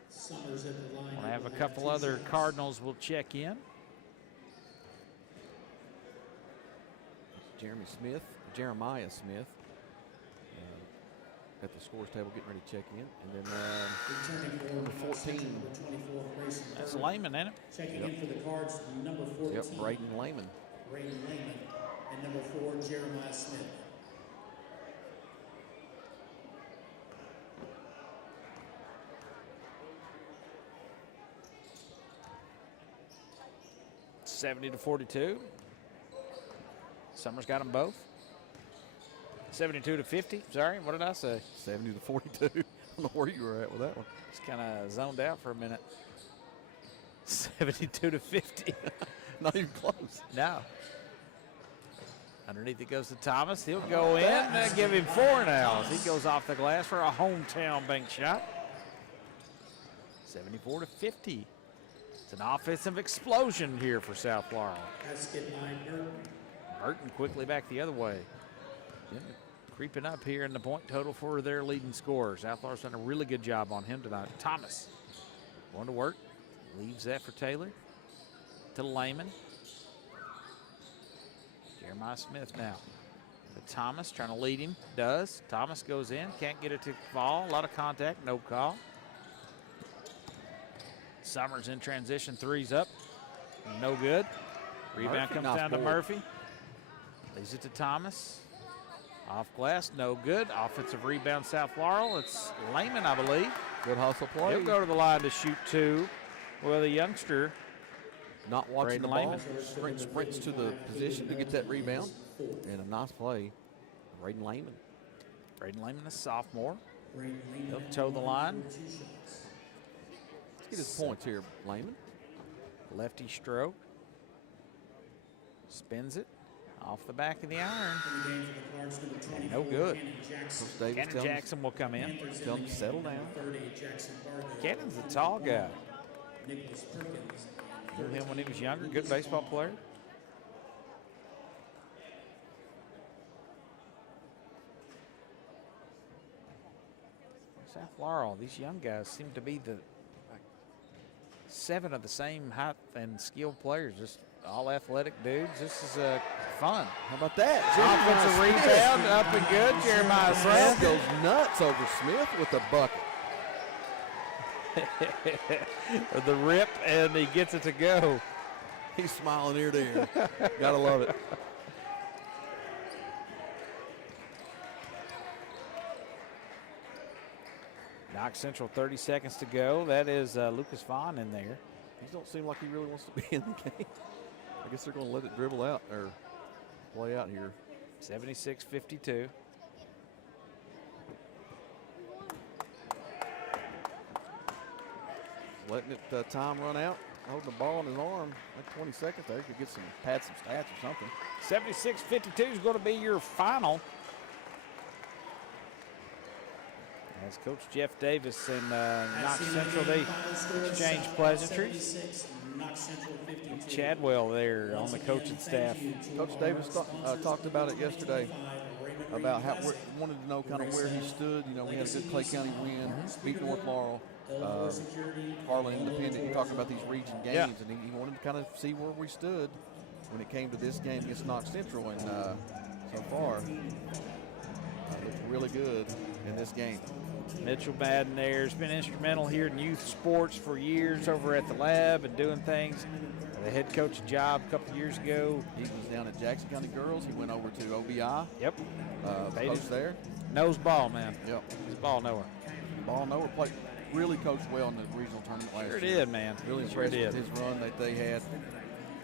Summers at the line. We'll have a will couple 2 other shots. Cardinals will check in. Jeremiah Smith at the scores table getting ready to check in. And then Returning for number Knox 14. Central, number 24, Grayson That's Burke. Lehman, isn't it? Checking in for the Cards, number 14. Yep, Braden Lehman. Braden Lehman. And number 4, Jeremiah Smith. It's 70-42. Summers got them both. 72-50. Sorry, what did I say? 70-42. I don't know where you were at with that one. Just kind of zoned out for a minute. 72-50. Not even close. No. Underneath it goes to Thomas. He'll go in and give him 4 now. He goes off the glass for a hometown bank shot. 74-50. It's an offensive explosion here for South Laurel. Basket by Burton. Burton quickly back the other way. Yeah, creeping up here in the point total for their leading scorers. South Laurel's done a really good job on him tonight. Thomas going to work. Leaves that for Taylor. To Lehman. Jeremiah Smith now. To Thomas trying to lead him. Does. Thomas goes in. Can't get it to fall. A lot of contact. No call. Summers in transition. 3's up. No good. Rebound Murphy comes knocks down to forward. Murphy. Leaves it to Thomas. Off glass. No good. Offensive rebound South Laurel. It's Lehman, I believe. Good hustle play. He'll go to the line to shoot 2. Well, the youngster not watching the Braden ball, sprints to the position to get that rebound, and a nice play, Braden Lehman. Braden Lehman, a sophomore. Braden Lehman He'll toe the line. 2 shots. Let's get his points here, Lehman. Lefty stroke. Spins it off the back of the iron. In the game for the Clarks, number 24, No good. Cannon Jackson. Coach Davis Cannon telling Jackson will come in. Panthers tell in him the to settle game, down. number 30, Jackson Bargo. Cannon's a tall guy. Nicholas Perkins. Knew him when he was younger. Good baseball player. South Laurel, these young guys seem to be the 7 of the same height and skilled players. Just all athletic dudes. This is fun. How about that? Offensive rebound up and good. Jeremiah Brown Smith. goes nuts over Smith with the bucket. The rip, and he gets it to go. He's smiling ear to ear. Gotta love it. Knox Central, 30 seconds to go. That is Lucas Vaughn in there. He don't seem like he really wants to be in the game. I guess they're going to let it dribble out or play out here. 76-52. Letting it time run out, holding the ball in his arm. Like 20 seconds there, could get some pad some stats or something. 76-52 is going to be your final. As Coach Jeff Davis and Knox Central, they exchange pleasantries. Chadwell there on the coaching staff. Coach Davis talked about it yesterday, about how wanted to know kind of where he stood. You know, we had a good Clay County win, beat North Laurel, Harlan Independent. He talked about these region games, and he wanted to kind of see where we stood when it came to this game against Knox Central. And so far, looked really good in this game. Mitchell Madden there has been instrumental here in youth sports for years over at the lab and doing things. The head coach job a couple years ago. He was down at Jackson County Girls. He went over to OBI. Yep. Coach there. Knows ball, man. Yep. He's a ball knower. Ball knower. Played really coached well in the regional tournament last year. Sure did, man. Really Sure impressed did. with his run that they had.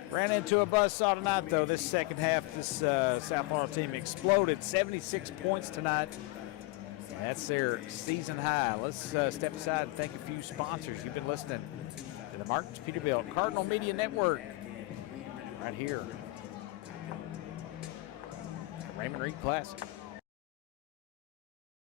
Ran into a buzzsaw tonight, though. This second half, this South Laurel team exploded. 76 points tonight. That's their season high. Let's step aside and thank a few sponsors. You've been listening to the Martins Peterbilt Cardinal Media Network right here. Raymond Reed Classic.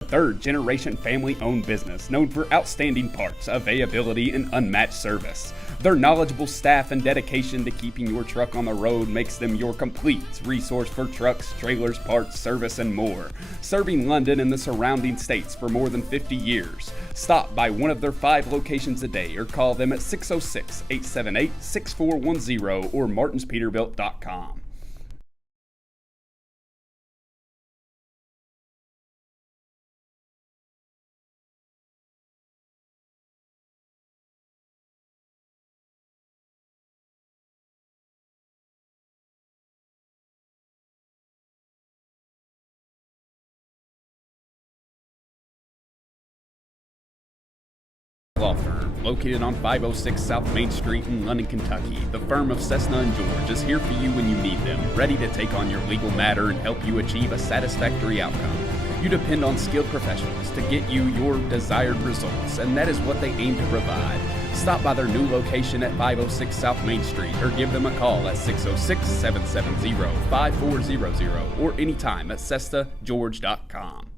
Third-generation family-owned business known for outstanding parts, availability, and unmatched service. Their knowledgeable staff and dedication to keeping your truck on the road makes them your complete resource for trucks, trailers, parts, service, and more. Serving London and the surrounding states for more than 50 years. Stop by one of their 5 locations a day or call them at 606-878-6410 or martinspeterbilt.com. Law firm located on 506 South Main Street in London, Kentucky. The firm of Cessna & George is here for you when you need them, ready to take on your legal matter and help you achieve a satisfactory outcome. You depend on skilled professionals to get you your desired results, and that is what they aim to provide. Stop by their new location at 506 South Main Street or give them a call at 606-770-5400 or anytime at CessaGeorge.com.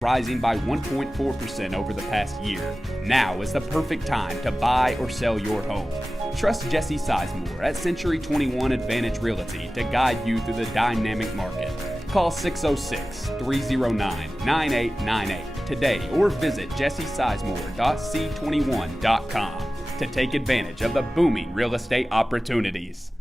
Rising by 1.4% over the past year. Now is the perfect time to buy or sell your home. Trust Jesse Sizemore at Century 21 Advantage Realty to guide you through the dynamic market. Call 606-309-9898 today or visit jessesizemore.c21.com to take advantage of the booming real estate opportunities.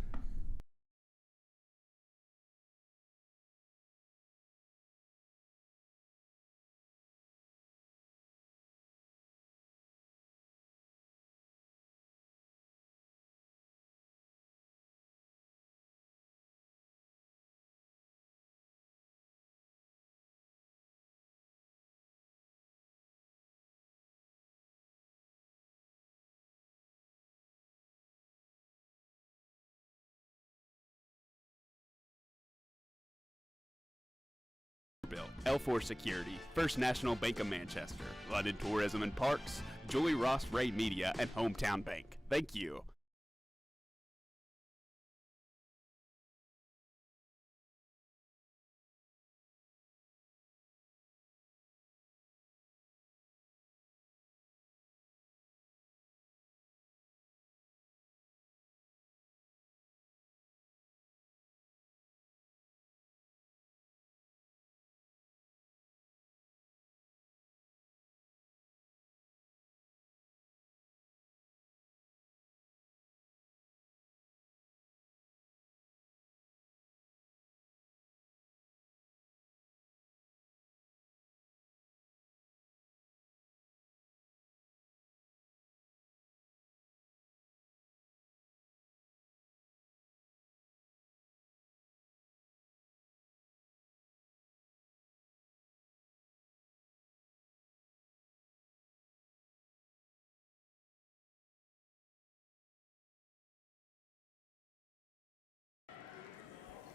L4 Security, First National Bank of Manchester, London Tourism and Parks, Julie Ross Ray Media, and Hometown Bank. Thank you.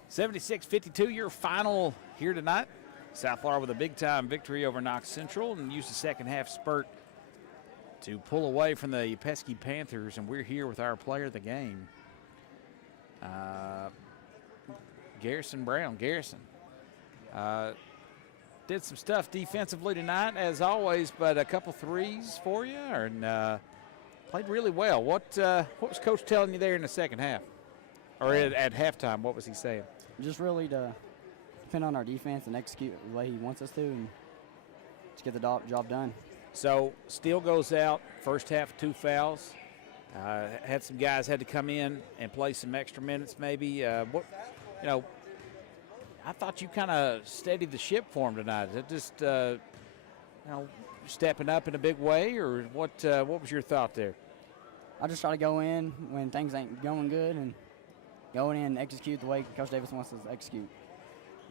(76-52) your final here tonight. South Laurel with a big-time victory over Knox Central and used the second half spurt to pull away from the pesky Panthers, and we're here with our player of the game, Garrison Brown. Garrison did some stuff defensively tonight, as always, but a couple threes for you, and played really well. What was Coach telling you there in the second half? Or at halftime, what was he saying? Just really to depend on our defense and execute the way he wants us to, and just get the job done. So Steele goes out, first half 2 fouls. Had some guys had to come in and play some extra minutes maybe. I thought you kind of steadied the ship for him tonight. Is it just stepping up in a big way, or what was your thought there? I just try to go in when things ain't going good and go in and execute the way Coach Davis wants us to execute.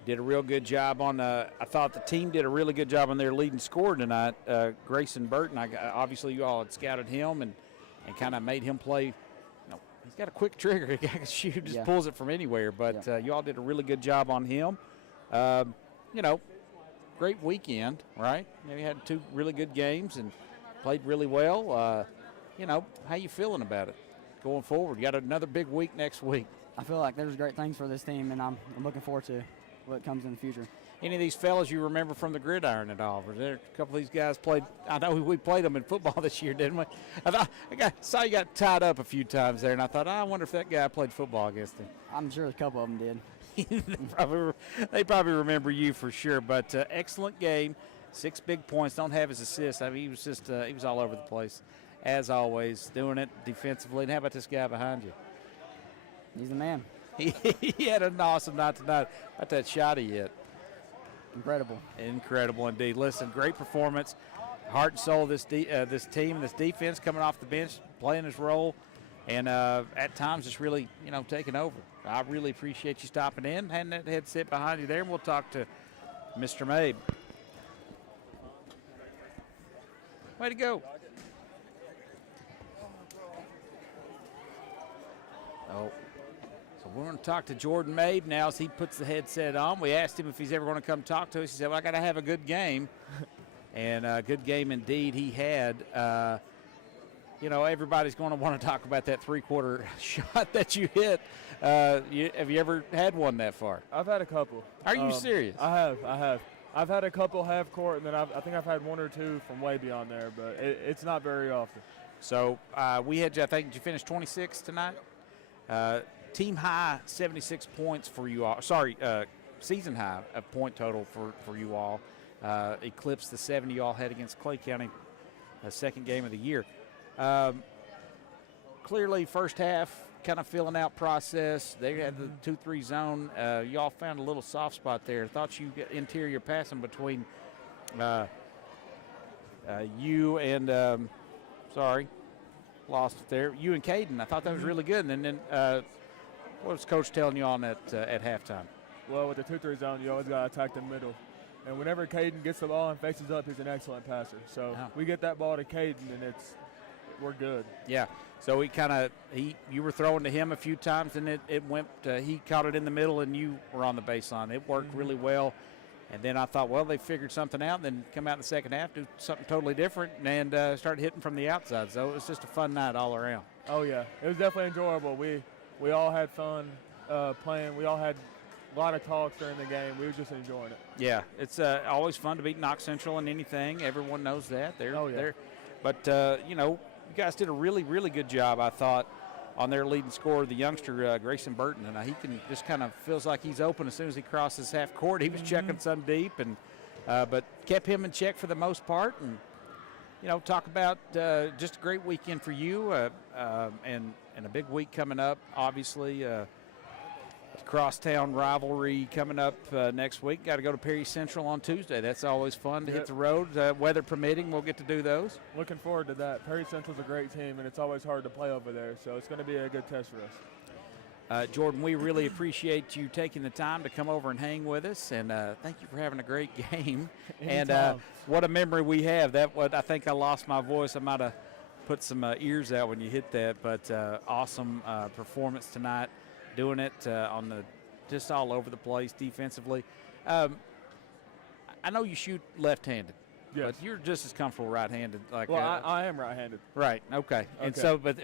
Did a real good job on I thought the team did a really good job on their leading scorer tonight, Grayson Burton. Obviously you all had scouted him and kind of made him play. He's got a quick trigger. He can shoot, just pulls it from anywhere. But you all did a really good job on him. Great weekend, right? We had 2 really good games and played really well. How you feeling about it going forward? You got another big week next week. I feel like there's great things for this team, and I'm looking forward to what comes in the future. Any of these fellas you remember from the gridiron at all? Was there a couple of these guys played? I know we played them in football this year, didn't we? I saw you got tied up a few times there, and I thought, I wonder if that guy played football against him. I'm sure a couple of them did. They probably remember you for sure. But excellent game, 6 big points. Don't have his assists. I mean, he was all over the place, as always, doing it defensively. And how about this guy behind you? He's the man. He had an awesome night tonight. About that shot he hit. Incredible. Incredible indeed. Listen, great performance. Heart and soul of this team, this defense coming off the bench, playing his role, and at times just really, taking over. I really appreciate you stopping in, having that headset behind you there, and we'll talk to Mr. Mabe. Way to go. Oh. So we're going to talk to Jordan Mabe now as he puts the headset on. We asked him if he's ever going to come talk to us. He said, well, I got to have a good game. And a good game indeed he had. Everybody's going to want to talk about that 3-quarter shot that you hit. Have you ever had one that far? I've had a couple. Are you serious? I have. I've had a couple half court, and then I think I've had 1 or 2 from way beyond there, but it's not very often. So we had, I think, did you finish 26 tonight? Team high 76 points for you all. Season high of point total for you all. Eclipsed the 70 you all had against Clay County, second game of the year. Clearly, first half kind of filling out process. They had the 2-3 zone. You all found a little soft spot there. Thought you get interior passing between you and lost it there. You and Caden. I thought that was really good. And then what was Coach telling you on that at halftime? Well, with the 2-3 zone, you always got to attack the middle. And whenever Caden gets the ball and faces up, he's an excellent passer. So we get that ball to Caden, and we're good. Yeah. So you were throwing to him a few times, and it went. He caught it in the middle, and you were on the baseline. It worked really well. And then I thought, well, they figured something out, and then come out in the second half, do something totally different, and start hitting from the outside. So it was just a fun night all around. Oh, yeah. It was definitely enjoyable. We all had fun playing. We all had a lot of talks during the game. We were just enjoying it. Yeah, it's always fun to beat Knox Central in anything. Everyone knows that. But, you guys did a really, really good job, I thought, on their leading scorer, the youngster Grayson Burton. And he can just kind of feels like he's open as soon as he crosses half court. He was checking some deep, and but kept him in check for the most part. And, talk about just a great weekend for you and a big week coming up, obviously. Crosstown rivalry coming up next week. Got to go to Perry Central on Tuesday. That's always fun to hit the road. Weather permitting, we'll get to do those. Looking forward to that. Perry Central's a great team, and it's always hard to play over there, so it's going to be a good test for us. Jordan, we really appreciate you taking the time to come over and hang with us, and thank you for having a great game. And what a memory we have. I think I lost my voice. I might have put some ears out when you hit that, but awesome performance tonight. Doing it just all over the place defensively. I know you shoot left-handed, yes, but you're just as comfortable right-handed. I am right-handed. Right. Okay. And so, but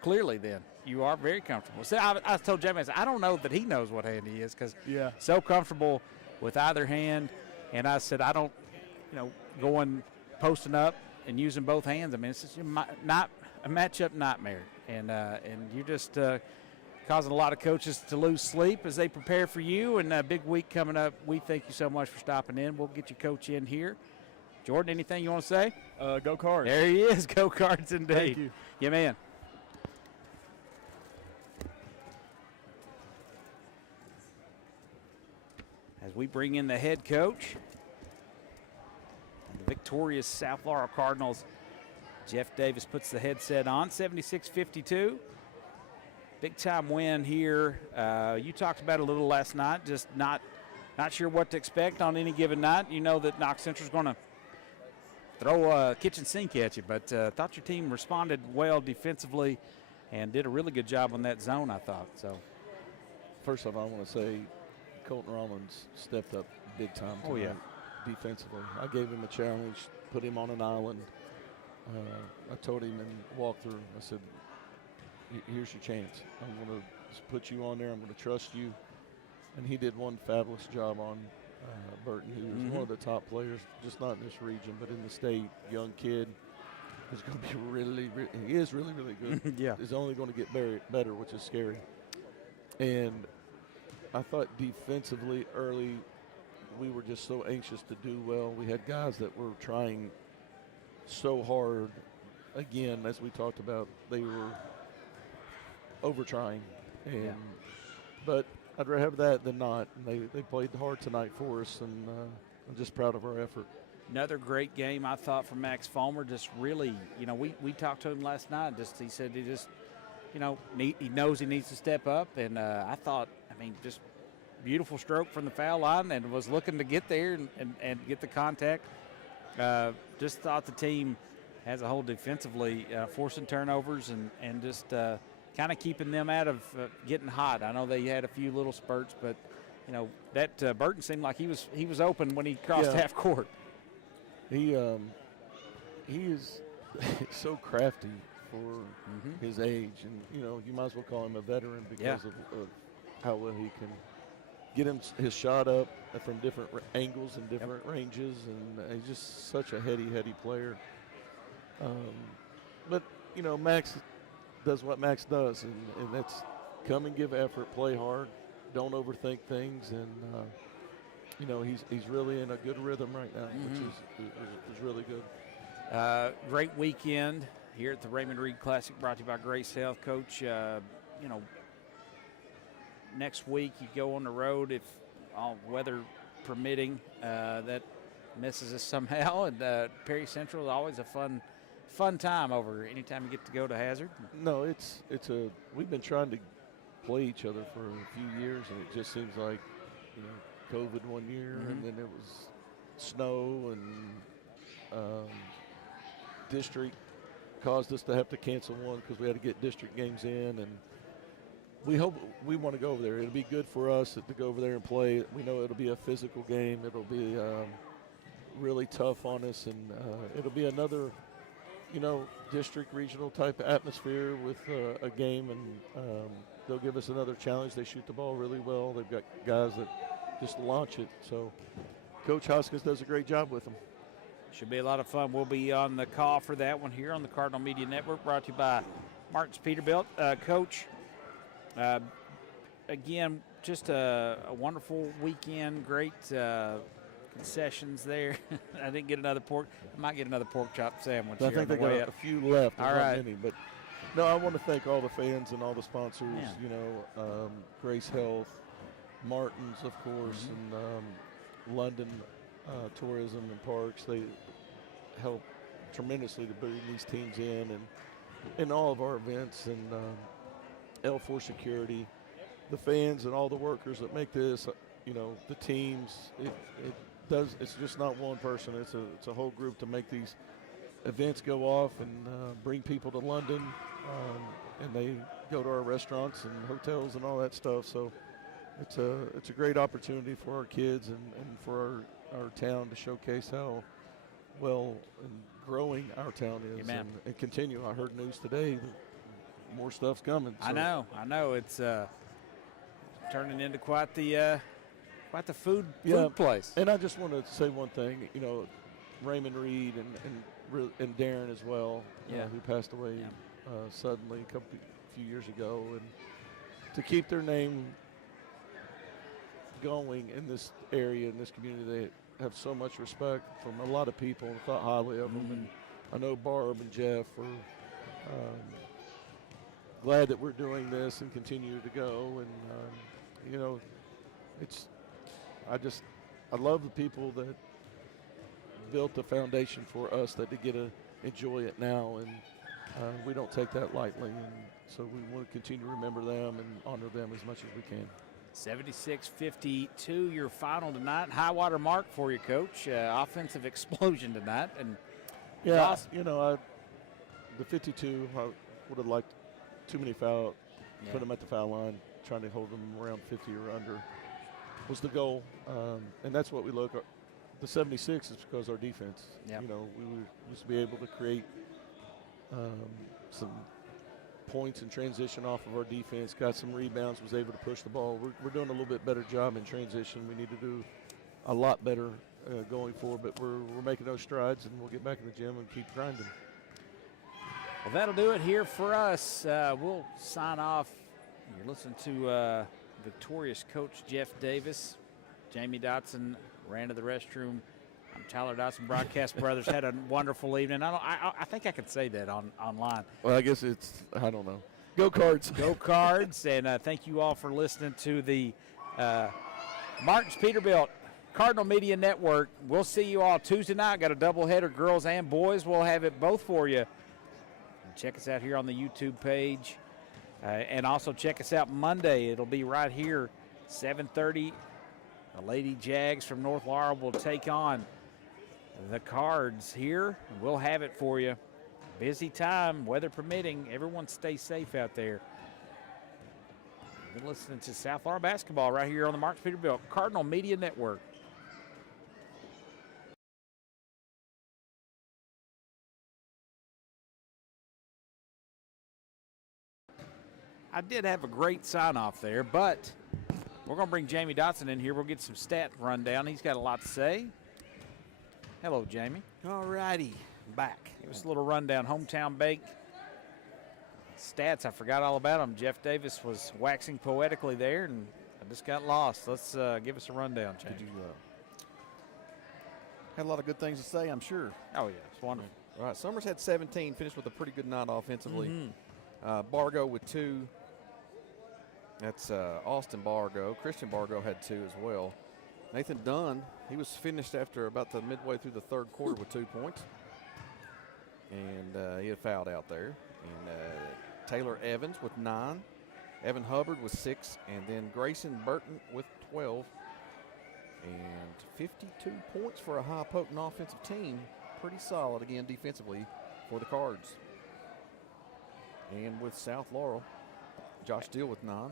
clearly, then you are very comfortable. See, I told Jamie, I don't know that he knows what hand he is because so comfortable with either hand. And I said, I don't, going posting up and using both hands. I mean, it's just not a matchup nightmare, and you just. Causing a lot of coaches to lose sleep as they prepare for you. And a big week coming up. We thank you so much for stopping in. We'll get your coach in here. Jordan, anything you want to say? Go Cards. There he is. Go Cards indeed. Thank you. Yeah, man. As we bring in the head coach, the victorious South Laurel Cardinals, Jeff Davis puts the headset on, 76-52. Big-time win here. You talked about it a little last night, just not sure what to expect on any given night. You know that Knox Central's going to throw a kitchen sink at you, but thought your team responded well defensively and did a really good job on that zone, I thought. So, first off, I want to say Colton Rollins stepped up big time tonight defensively. I gave him a challenge, put him on an island. I told him in walkthrough, I said, here's your chance. I'm going to put you on there. I'm going to trust you. And he did one fabulous job on Burton, who is one of the top players, just not in this region, but in the state. Young kid who's going to be really, he is really, really good. He's only going to get better, which is scary. And I thought defensively early, we were just so anxious to do well. We had guys that were trying so hard. Again, as we talked about, they were over trying, but I'd rather have that than not. And they played hard tonight for us, and I'm just proud of our effort. Another great game, I thought, from Max Fulmer. Just really, we talked to him last night. He said he just, he knows he needs to step up, and I thought, just beautiful stroke from the foul line, and was looking to get there and get the contact. Just thought the team as a whole defensively forcing turnovers and just. Kind of keeping them out of getting hot. I know they had a few little spurts, but that Burton seemed like he was open when he crossed half court. He is so crafty for his age, and you might as well call him a veteran because of how well he can get his shot up from different angles and different ranges, and he's just such a heady player. But Max does what Max does, and that's come and give effort, play hard, don't overthink things, and he's really in a good rhythm right now, which is really good. Great weekend here at the Raymond Reed Classic, brought to you by Grace Health. Coach, next week you go on the road if all weather permitting. That misses us somehow, and Perry Central is always a fun time over anytime you get to go to Hazard. No, we've been trying to play each other for a few years, and it just seems like COVID one year, and then it was snow, and district caused us to have to cancel one because we had to get district games in, we want to go over there. It'll be good for us to go over there and play. We know it'll be a physical game. It'll be really tough on us, and it'll be another, district regional type of atmosphere with a game, and they'll give us another challenge. They shoot the ball really well. They've got guys that just launch it. So Coach Hoskins does a great job with them. Should be a lot of fun. We'll be on the call for that one here on the Cardinal Media Network, brought to you by Martin's Peterbilt. Coach, again, just a wonderful weekend. Great concessions there. I didn't get another pork. I might get another pork chop sandwich. I think they got a few left. All right. Many, but no, I want to thank all the fans and all the sponsors. Yeah. Grace Health, Martin's, of course, and London Tourism and Parks. They help tremendously to bring these teams in all of our events, and L4 Security, the fans and all the workers that make this. The teams. It's just not one person. It's a whole group to make these events go off and bring people to London, and they go to our restaurants and hotels and all that stuff. So it's a great opportunity for our kids and for our town to showcase how well and growing our town is, and continue. I heard news today that more stuff's coming. So. I know. It's turning into quite the food place. And I just want to say one thing. Raymond Reed and Darren as well, who passed away suddenly a few years ago, and to keep their name going in this area, in this community, they have so much respect from a lot of people and thought highly of them. And I know Barb and Jeff are glad that we're doing this and continue to go. And I love the people that built the foundation for us that to get to enjoy it now, and we don't take that lightly, and so we want to continue to remember them and honor them as much as we can. 76-52, your final tonight. High water mark for you, Coach. Offensive explosion tonight, and the 52. I would have liked too many fouls. Put them at the foul line, trying to hold them around 50 or under was the goal, and that's what we look at. The 76 is because our defense. Yep. We used to be able to create some points in transition off of our defense, got some rebounds, was able to push the ball. We're doing a little bit better job in transition. We need to do a lot better going forward, but we're making those strides, and we'll get back in the gym and keep grinding. Well, that'll do it here for us. We'll sign off. You're listening to victorious Coach Jeff Davis. Jamie Dotson ran to the restroom. I'm Tyler Dotson, Broadcast Brothers. Had a wonderful evening. I think I could say that online. Well, I guess I don't know. Go Cards. Go Cards. And thank you all for listening to the Martin's Peterbilt Cardinal Media Network. We'll see you all Tuesday night. Got a doubleheader, girls and boys. We'll have it both for you. And check us out here on the YouTube page. And also check us out Monday. It'll be right here, 7:30. The Lady Jags from North Laurel will take on the Cards here. We'll have it for you. Busy time, weather permitting. Everyone stay safe out there. You're listening to South Laurel basketball right here on the Martin's Peterbilt Cardinal Media Network. I did have a great sign-off there, but we're going to bring Jamie Dotson in here. We'll get some stat rundown. He's got a lot to say. Hello, Jamie. All righty, back. Give us a little rundown. Hometown Bake stats, I forgot all about them. Jeff Davis was waxing poetically there, and I just got lost. Let's give us a rundown, Jamie. Had a lot of good things to say, I'm sure. Oh, yeah, it's wonderful. All right, Summers had 17, finished with a pretty good night offensively. Bargo with 2. That's Austin Bargo. Christian Bargo had 2 as well. Nathan Dunn, he was finished after about the midway through the third quarter with 2 points. And he had fouled out there. And Taylor Evans with 9. Evan Hubbard with 6. And then Grayson Burton with 12. And 52 points for a high-potent offensive team. Pretty solid, again, defensively for the Cards. And with South Laurel, Josh Steele with 9.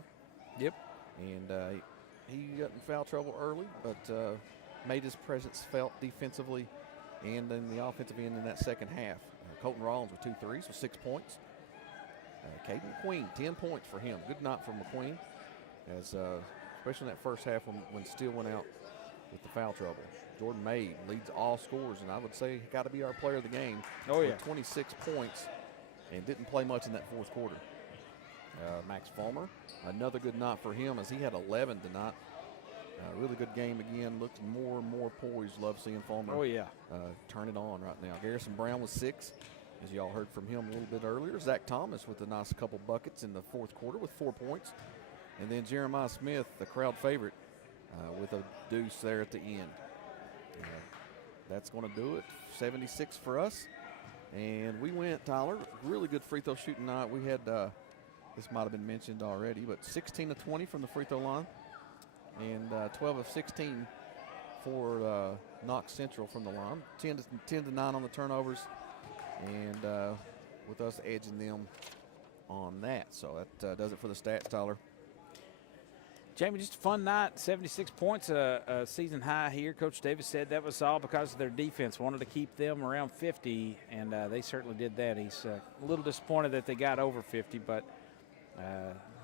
Yep. And he got in foul trouble early, but made his presence felt defensively and in the offensive end in that second half. Colton Rollins with 2 threes with 6 points. Caden McQueen, 10 points for him. Good night for McQueen, as especially in that first half when Steele went out with the foul trouble. Jordan May leads all scorers, and I would say got to be our player of the game. Oh, yeah. With 26 points and didn't play much in that fourth quarter. Max Fulmer, another good night for him as he had 11 tonight. Really good game again. Looked more and more poised. Love seeing Fulmer. Oh, yeah. Turn it on right now. Garrison Brown with 6, as y'all heard from him a little bit earlier. Zach Thomas with a nice couple buckets in the fourth quarter with 4 points. And then Jeremiah Smith, the crowd favorite, with a deuce there at the end. That's going to do it. 76 for us. And we went, Tyler, really good free throw shooting night. We had, this might have been mentioned already, but 16 of 20 from the free throw line. And 12 of 16 for Knox Central from the line. 10 to 9 on the turnovers. And with us edging them on that. So that does it for the stats, Tyler. Jamie, just a fun night. 76 points, a season high here. Coach Davis said that was all because of their defense. Wanted to keep them around 50, and they certainly did that. He's a little disappointed that they got over 50, but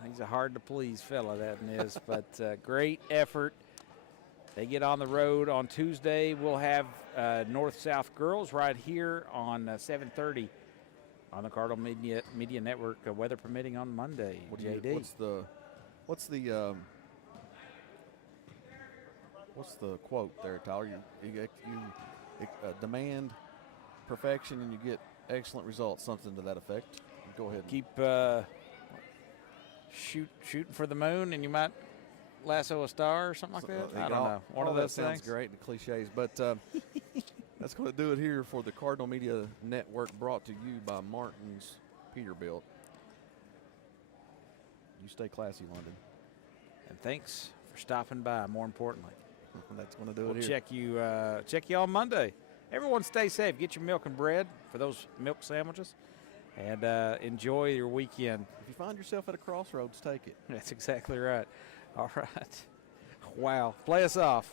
he's a hard-to-please fella, that is. But great effort. They get on the road on Tuesday. We'll have North-South girls right here on 7:30 on the Cardinal Media Network, weather permitting on Monday. What's the quote there, Tyler? You demand perfection and you get excellent results, something to that effect. Go ahead. Keep shooting for the moon, and you might lasso a star or something like that. I don't know. One of those sounds things. great, the cliches, but that's going to do it here for the Cardinal Media Network, brought to you by Martin's Peterbilt. You stay classy, London. And thanks for stopping by, more importantly. That's going to do it We'll here. check you on Monday. Everyone stay safe. Get your milk and bread for those milk sandwiches, and enjoy your weekend. If you find yourself at a crossroads, take it. That's exactly right. All right. Wow. Play us off.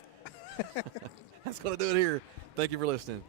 That's going to do it here. Thank you for listening.